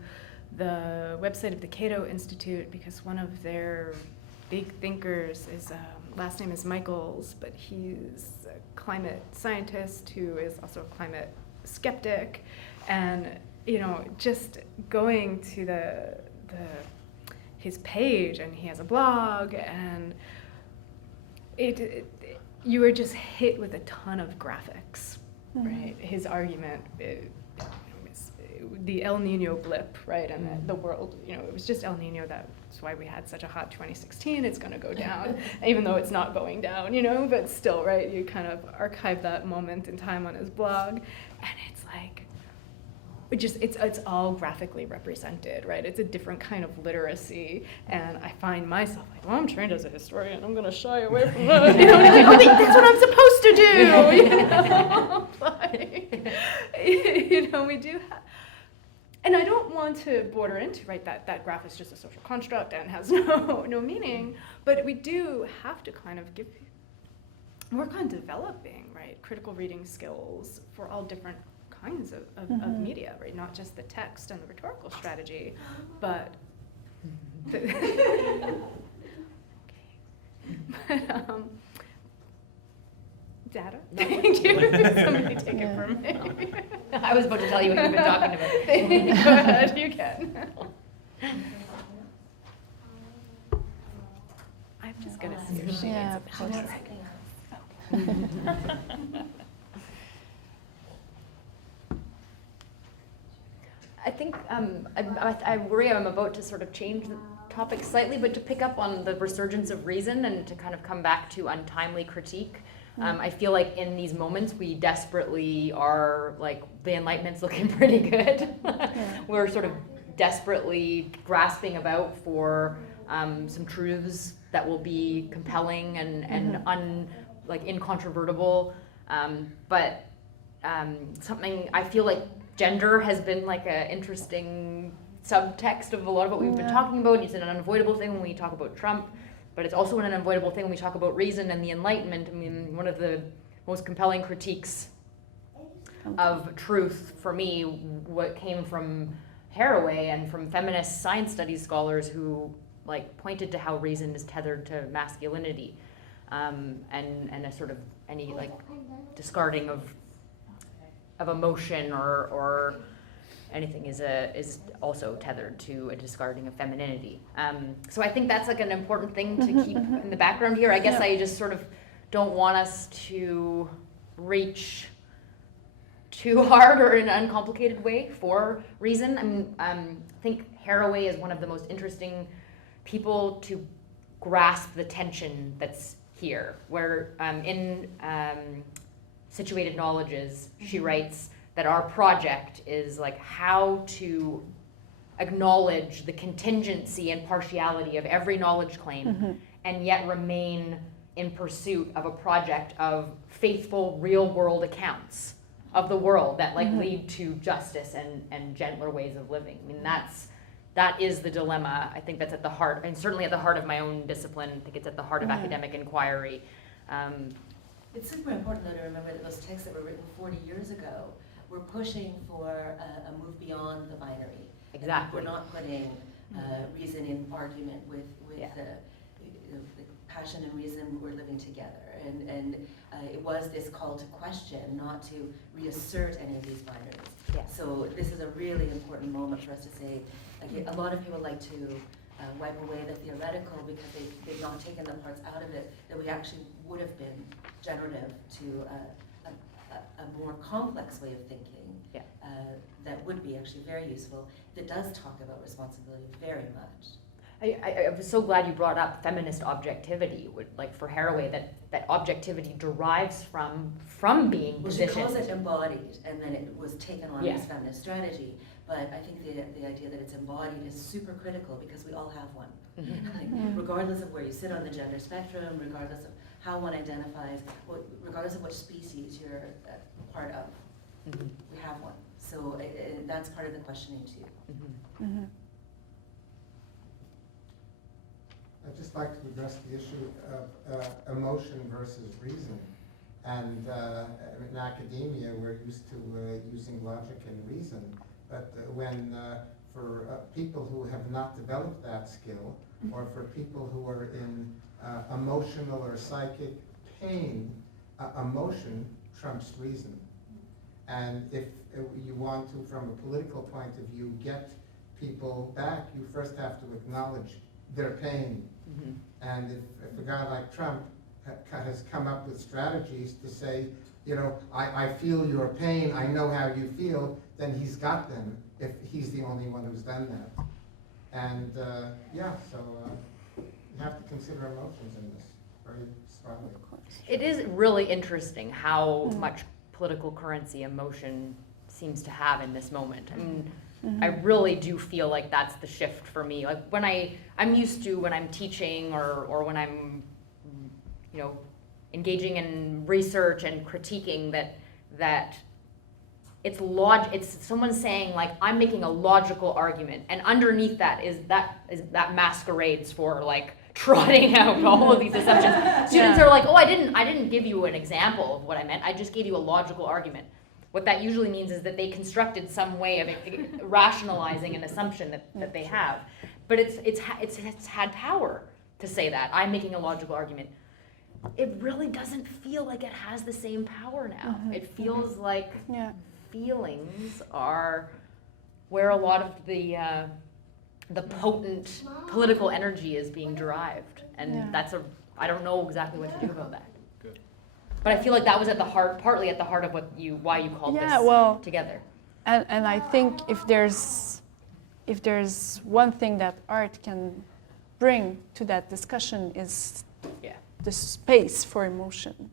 the website of the Cato Institute because one of their big thinkers is, last name is Michaels, but he's a climate scientist who is also a climate skeptic. And, just going to his page, and he has a blog, and you were just hit with a ton of graphics, right? His argument, the El Nino blip, right? And the world, it was just El Nino. That's why we had such a hot 2016. It's going to go down, even though it's not going down, but still, right? You kind of archive that moment in time on his blog, and it's like, it's all graphically represented, right? It's a different kind of literacy, and I find myself like, well, I'm trained as a historian, I'm gonna shy away from that, like, oh wait, that's what I'm supposed to do, we do have, and I don't want to border into, right, that graph is just a social construct and has no meaning, but we do have to kind of work on developing, right, critical reading skills for all different kinds of media, right? Not just the text and the rhetorical strategy, but data. Thank you. Somebody take it from me. I was about to tell you what you've been talking about. Go ahead, you can. I'm just gonna see if she needs a I think I worry I'm about to sort of change the topic slightly, but to pick up on the resurgence of reason and to kind of come back to untimely critique. I feel like in these moments we desperately are like, the Enlightenment's looking pretty good. We're sort of desperately grasping about for some truths that will be compelling and incontrovertible. But something I feel like gender has been like an interesting subtext of a lot of what we've been talking about. It's an unavoidable thing when we talk about Trump, but it's also an unavoidable thing when we talk about reason and the Enlightenment. I mean, one of the most compelling critiques of truth for me, what came from Haraway and from feminist science studies scholars who pointed to how reason is tethered to masculinity, and a sort of any discarding of emotion or anything is also tethered to a discarding of femininity. So I think that's an important thing to keep in the background here. I guess I just sort of don't want us to reach too hard or in an uncomplicated way for reason. I think Haraway is one of the most interesting people to grasp the tension that's here, where in Situated Knowledges, she writes that our project is like how to acknowledge the contingency and partiality of every knowledge claim and yet remain in pursuit of a project of faithful real world accounts of the world that like lead to justice and gentler ways of living. I mean, that is the dilemma. I think that's at the heart, and certainly at the heart of my own discipline. I think it's at the heart of academic inquiry. It's super important though to remember that those texts that were written 40 years ago were pushing for a move beyond the binary. Exactly. We're not putting reason in argument with the passion and reason we're living together. And it was this call to question, not to reassert any of these binaries. Yeah. So this is a really important moment for us to say, like, a lot of people like to wipe away the theoretical because they've not taken the parts out of it that we actually would have been generative to a more complex way of thinking that would be actually very useful, that does talk about responsibility very much. I was so glad you brought up feminist objectivity, like for Haraway, that objectivity derives from being positioned. She calls it embodied, and then it was taken on as feminist strategy. But I think the idea that it's embodied is super critical because we all have one. Like, regardless of where you sit on the gender spectrum, regardless of how one identifies, regardless of which species you're a part of, we have one. So that's part of the questioning too. I'd just like to address the issue of emotion versus reason. And in academia, we're used to using logic and reason. But when for people who have not developed that skill, or for people who are in emotional or psychic pain, emotion trumps reason. And if you want to, from a political point of view, get people back, you first have to acknowledge their pain. And if a guy like Trump has come up with strategies to say, you know, I feel your pain, I know how you feel, then he's got them if he's the only one who's done that. And so you have to consider emotions in this very strongly. It is really interesting how much political currency emotion seems to have in this moment. I mean, I really do feel like that's the shift for me. Like when I'm used to when I'm teaching or when I'm, you know, engaging in research and critiquing that it's someone saying like I'm making a logical argument, and underneath that is that masquerades for like trotting out all of these assumptions. Students are like, oh, I didn't give you an example of what I meant. I just gave you a logical argument. What that usually means is that they constructed some way of rationalizing an assumption that they have. But it's had power to say that. I'm making a logical argument. It really doesn't feel like it has the same power now. It feels like feelings are where a lot of the potent political energy is being derived. And I don't know exactly what to do about that. But I feel like that was partly at the heart of why you called this together. And I think if there's one thing that art can bring to that discussion is the space for emotion,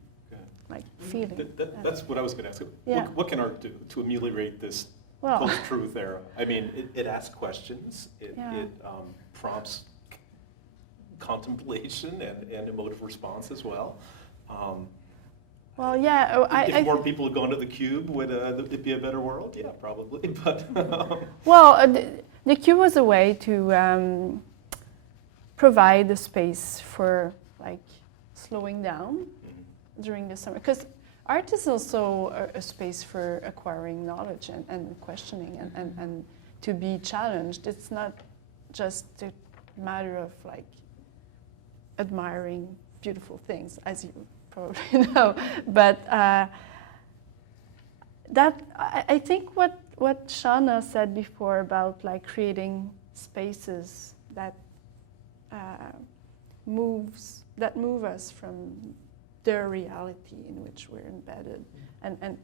like feeling. That's what I was going to ask. Yeah. What can art do to ameliorate this post-truth era? I mean, it asks questions. It prompts contemplation and emotive response as well. If more people had gone to the Cube, would it be a better world? Yeah, probably. But the Cube was a way to provide the space for like slowing down during the summer, because art is also a space for acquiring knowledge and questioning and to be challenged. It's not just a matter of like admiring beautiful things, as you probably know, but that I think what Shauna said before about like creating spaces that move us from the reality in which we're embedded, and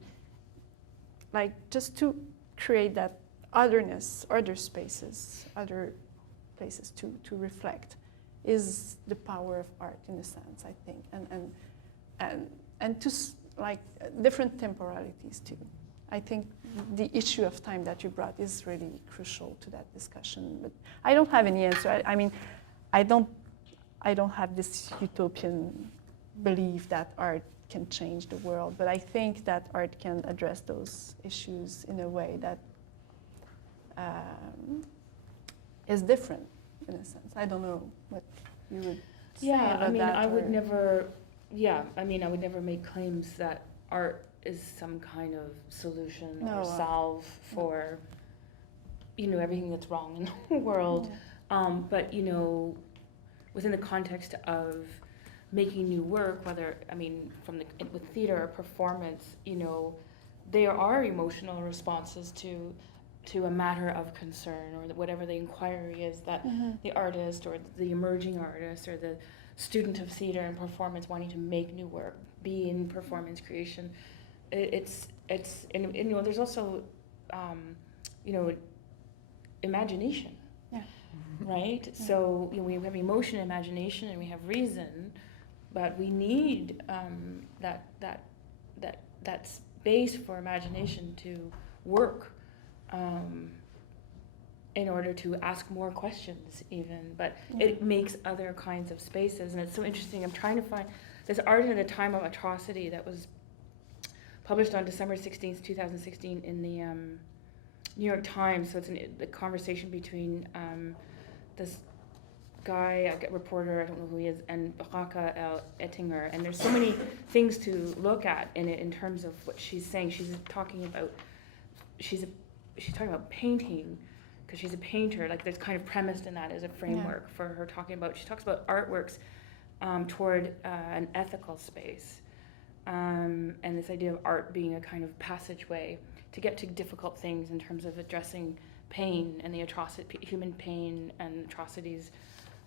like just to create that otherness, other spaces, other places to reflect, is the power of art in a sense, I think, and to like different temporalities too. I think the issue of time that you brought is really crucial to that discussion. But I don't have any answer. I mean, I don't have this utopian belief that art can change the world, but I think that art can address those issues in a way that is different, in a sense. I don't know what you would say about that. I mean, I would never make claims that art is some kind of solution or salve for, everything that's wrong in the world. Yeah. But, within the context of making new work, with theater or performance, there are emotional responses to a matter of concern, or whatever the inquiry is that the artist or the emerging artist or the student of theater and performance wanting to make new work, be in performance creation. It's there's also, imagination. Yeah. Right? Yeah. So we have emotion, imagination, and we have reason, but we need that space for imagination to work in order to ask more questions even. But it makes other kinds of spaces, and it's so interesting. I'm trying to find this art in a time of atrocity that was published on December 16th, 2016 in the New York Times. So it's a conversation between this guy, a reporter, I don't know who he is, and Baraka Ettinger. And there's so many things to look at in it in terms of what she's saying. She's talking about painting, because she's a painter. Like, there's kind of premised in that as a framework for her talking about. She talks about artworks toward an ethical space, and this idea of art being a kind of passageway to get to difficult things in terms of addressing pain and the human pain and atrocities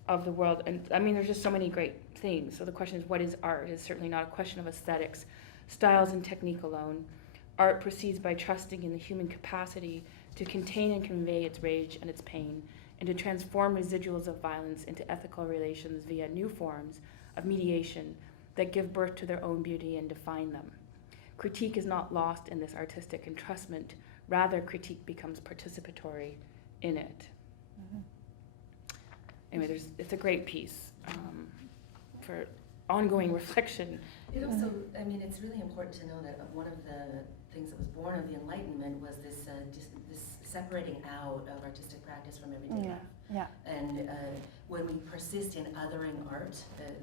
of the world. And I mean, there's just so many great things. So the question is, what is art? It's certainly not a question of aesthetics, styles, and technique alone. Art proceeds by trusting in the human capacity to contain and convey its rage and its pain, and to transform residuals of violence into ethical relations via new forms of mediation that give birth to their own beauty and define them. Critique is not lost in this artistic entrustment. Rather, critique becomes participatory in it. Mm-hmm. Anyway, it's a great piece for ongoing reflection. It also, it's really important to know that one of the things that was born of the Enlightenment was this separating out of artistic practice from everyday life. Yeah. And when we persist in othering art, that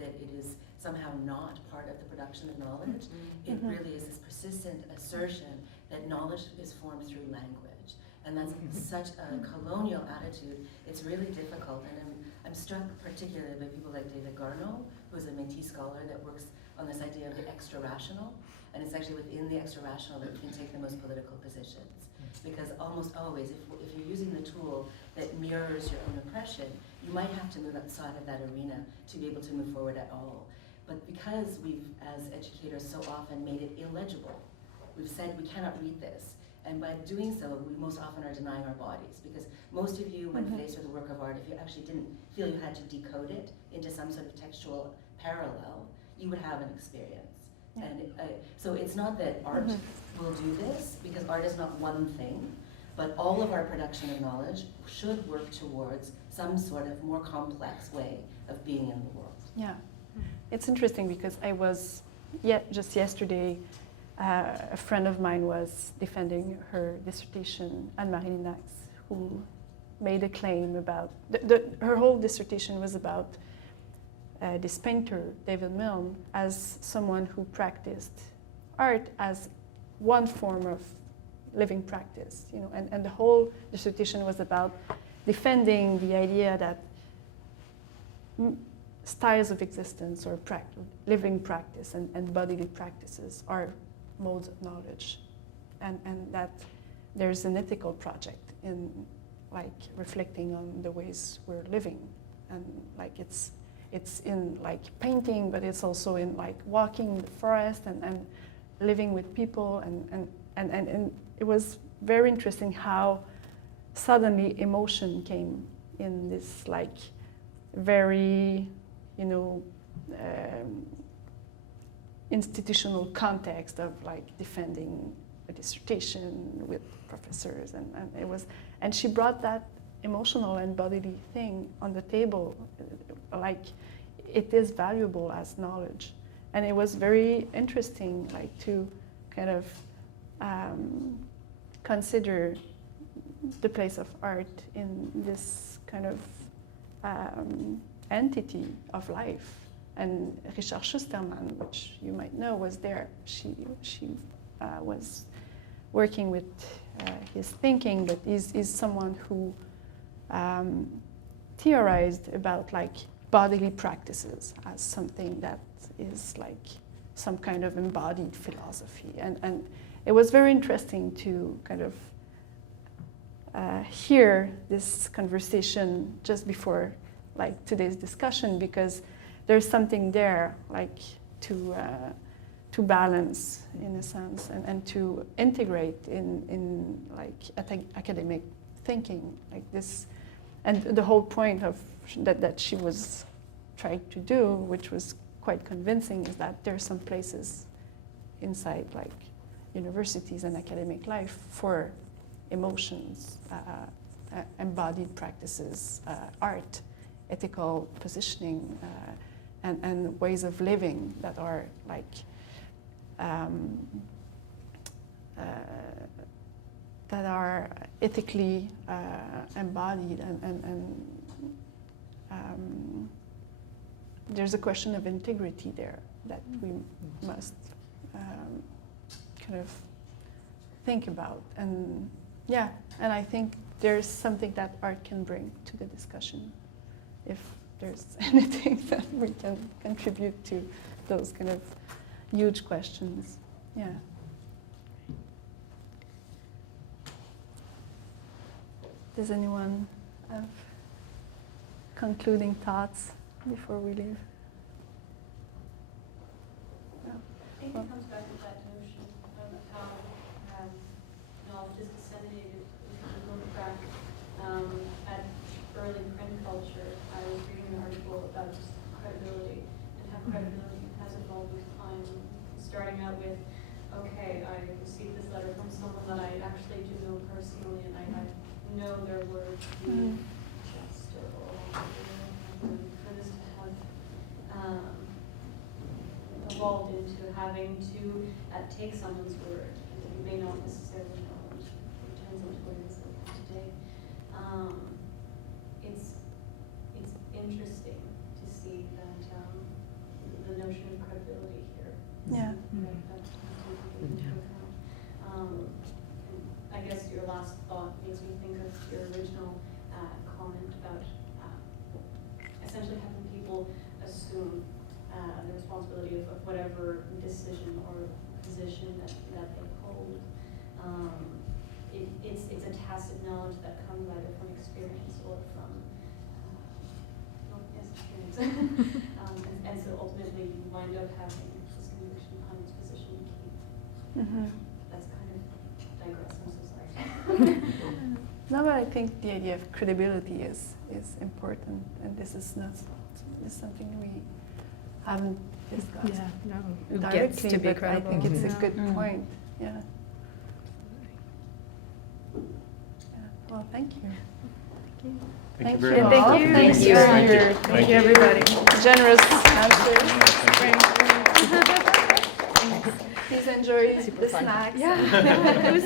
it is somehow not part of the production of knowledge, it really is this persistent assertion that knowledge is formed through language. And that's such a colonial attitude. It's really difficult, and I'm struck particularly by people like David Garneau, who's a Métis scholar that works on this idea of the extra-rational, and it's actually within the extra-rational that we can take the most political positions. Because almost always, if you're using the tool that mirrors your own oppression, you might have to move outside of that arena to be able to move forward at all. But because we've, as educators, so often made it illegible, we've said we cannot read this, and by doing so, we most often are denying our bodies. Because most of you, when faced with a work of art, if you actually didn't feel you had to decode it into some sort of textual parallel, you would have an experience. Yeah. And so it's not that art will do this, because art is not one thing, but all of our production of knowledge should work towards some sort of more complex way of being in the world. Yeah, it's interesting because I was, just yesterday, a friend of mine was defending her dissertation, Anne-Marie Linax, who made a claim about, her whole dissertation was about this painter, David Milne, as someone who practiced art as one form of living practice, and the whole dissertation was about defending the idea that styles of existence or living practice and bodily practices are modes of knowledge, and that there's an ethical project in reflecting on the ways we're living, and it's in painting, but it's also in walking in the forest and living with people and and it was very interesting how suddenly emotion came in this like very, institutional context of like defending a dissertation with professors, and she brought that emotional and bodily thing on the table, like it is valuable as knowledge. And it was very interesting, like to kind of consider the place of art in this kind of entity of life. And Richard Schusterman, which you might know, was there. She was working with his thinking, but is someone who theorized about like bodily practices as something that is like some kind of embodied philosophy. And it was very interesting to kind of hear this conversation just before like today's discussion, because there's something there like to balance in a sense, and to integrate in like academic thinking like this. And the whole point of that she was trying to do, which was quite convincing, is that there are some places inside like universities and academic life for emotions, embodied practices, art, ethical positioning, and ways of living that are like that are ethically embodied, and there's a question of integrity there that we must kind of think about. And yeah, and I think there's something that art can bring to the discussion, if there's anything that we can contribute to those kind of huge questions. Yeah. Does anyone have concluding thoughts before we leave? No? I think it comes back to that notion of how knowledge is disseminated. If you look back at early print culture, I was reading an article about just credibility and how credibility has evolved with time. Starting out with, okay, I received this letter from someone that I actually do know personally, and I know their word to be just or for this to have evolved into having to take someone's word that you may not necessarily know, which turns into what it is like today. It's interesting to see that the notion of credibility here. Yeah. I guess your last thought makes me think of your original comment about essentially having people assume the responsibility of whatever decision or position that they hold. It's a tacit knowledge that comes either from experience or from experience. and so ultimately you wind up having this conviction behind its position you keep. Mm-hmm. That's kind of digress, I'm so sorry. No, but I think the idea of credibility is important, and this is something we haven't discussed. Yeah, no. Who directly, gets to be but credible? I think it's Yeah. a good point. Yeah. Well, thank you. Thank you Thank very you much. all. Thank you. Thanks Thank you. for Thank your Thank you, everybody. generous answers. Thank you. Please enjoy Super the fun. snacks. Yeah. It was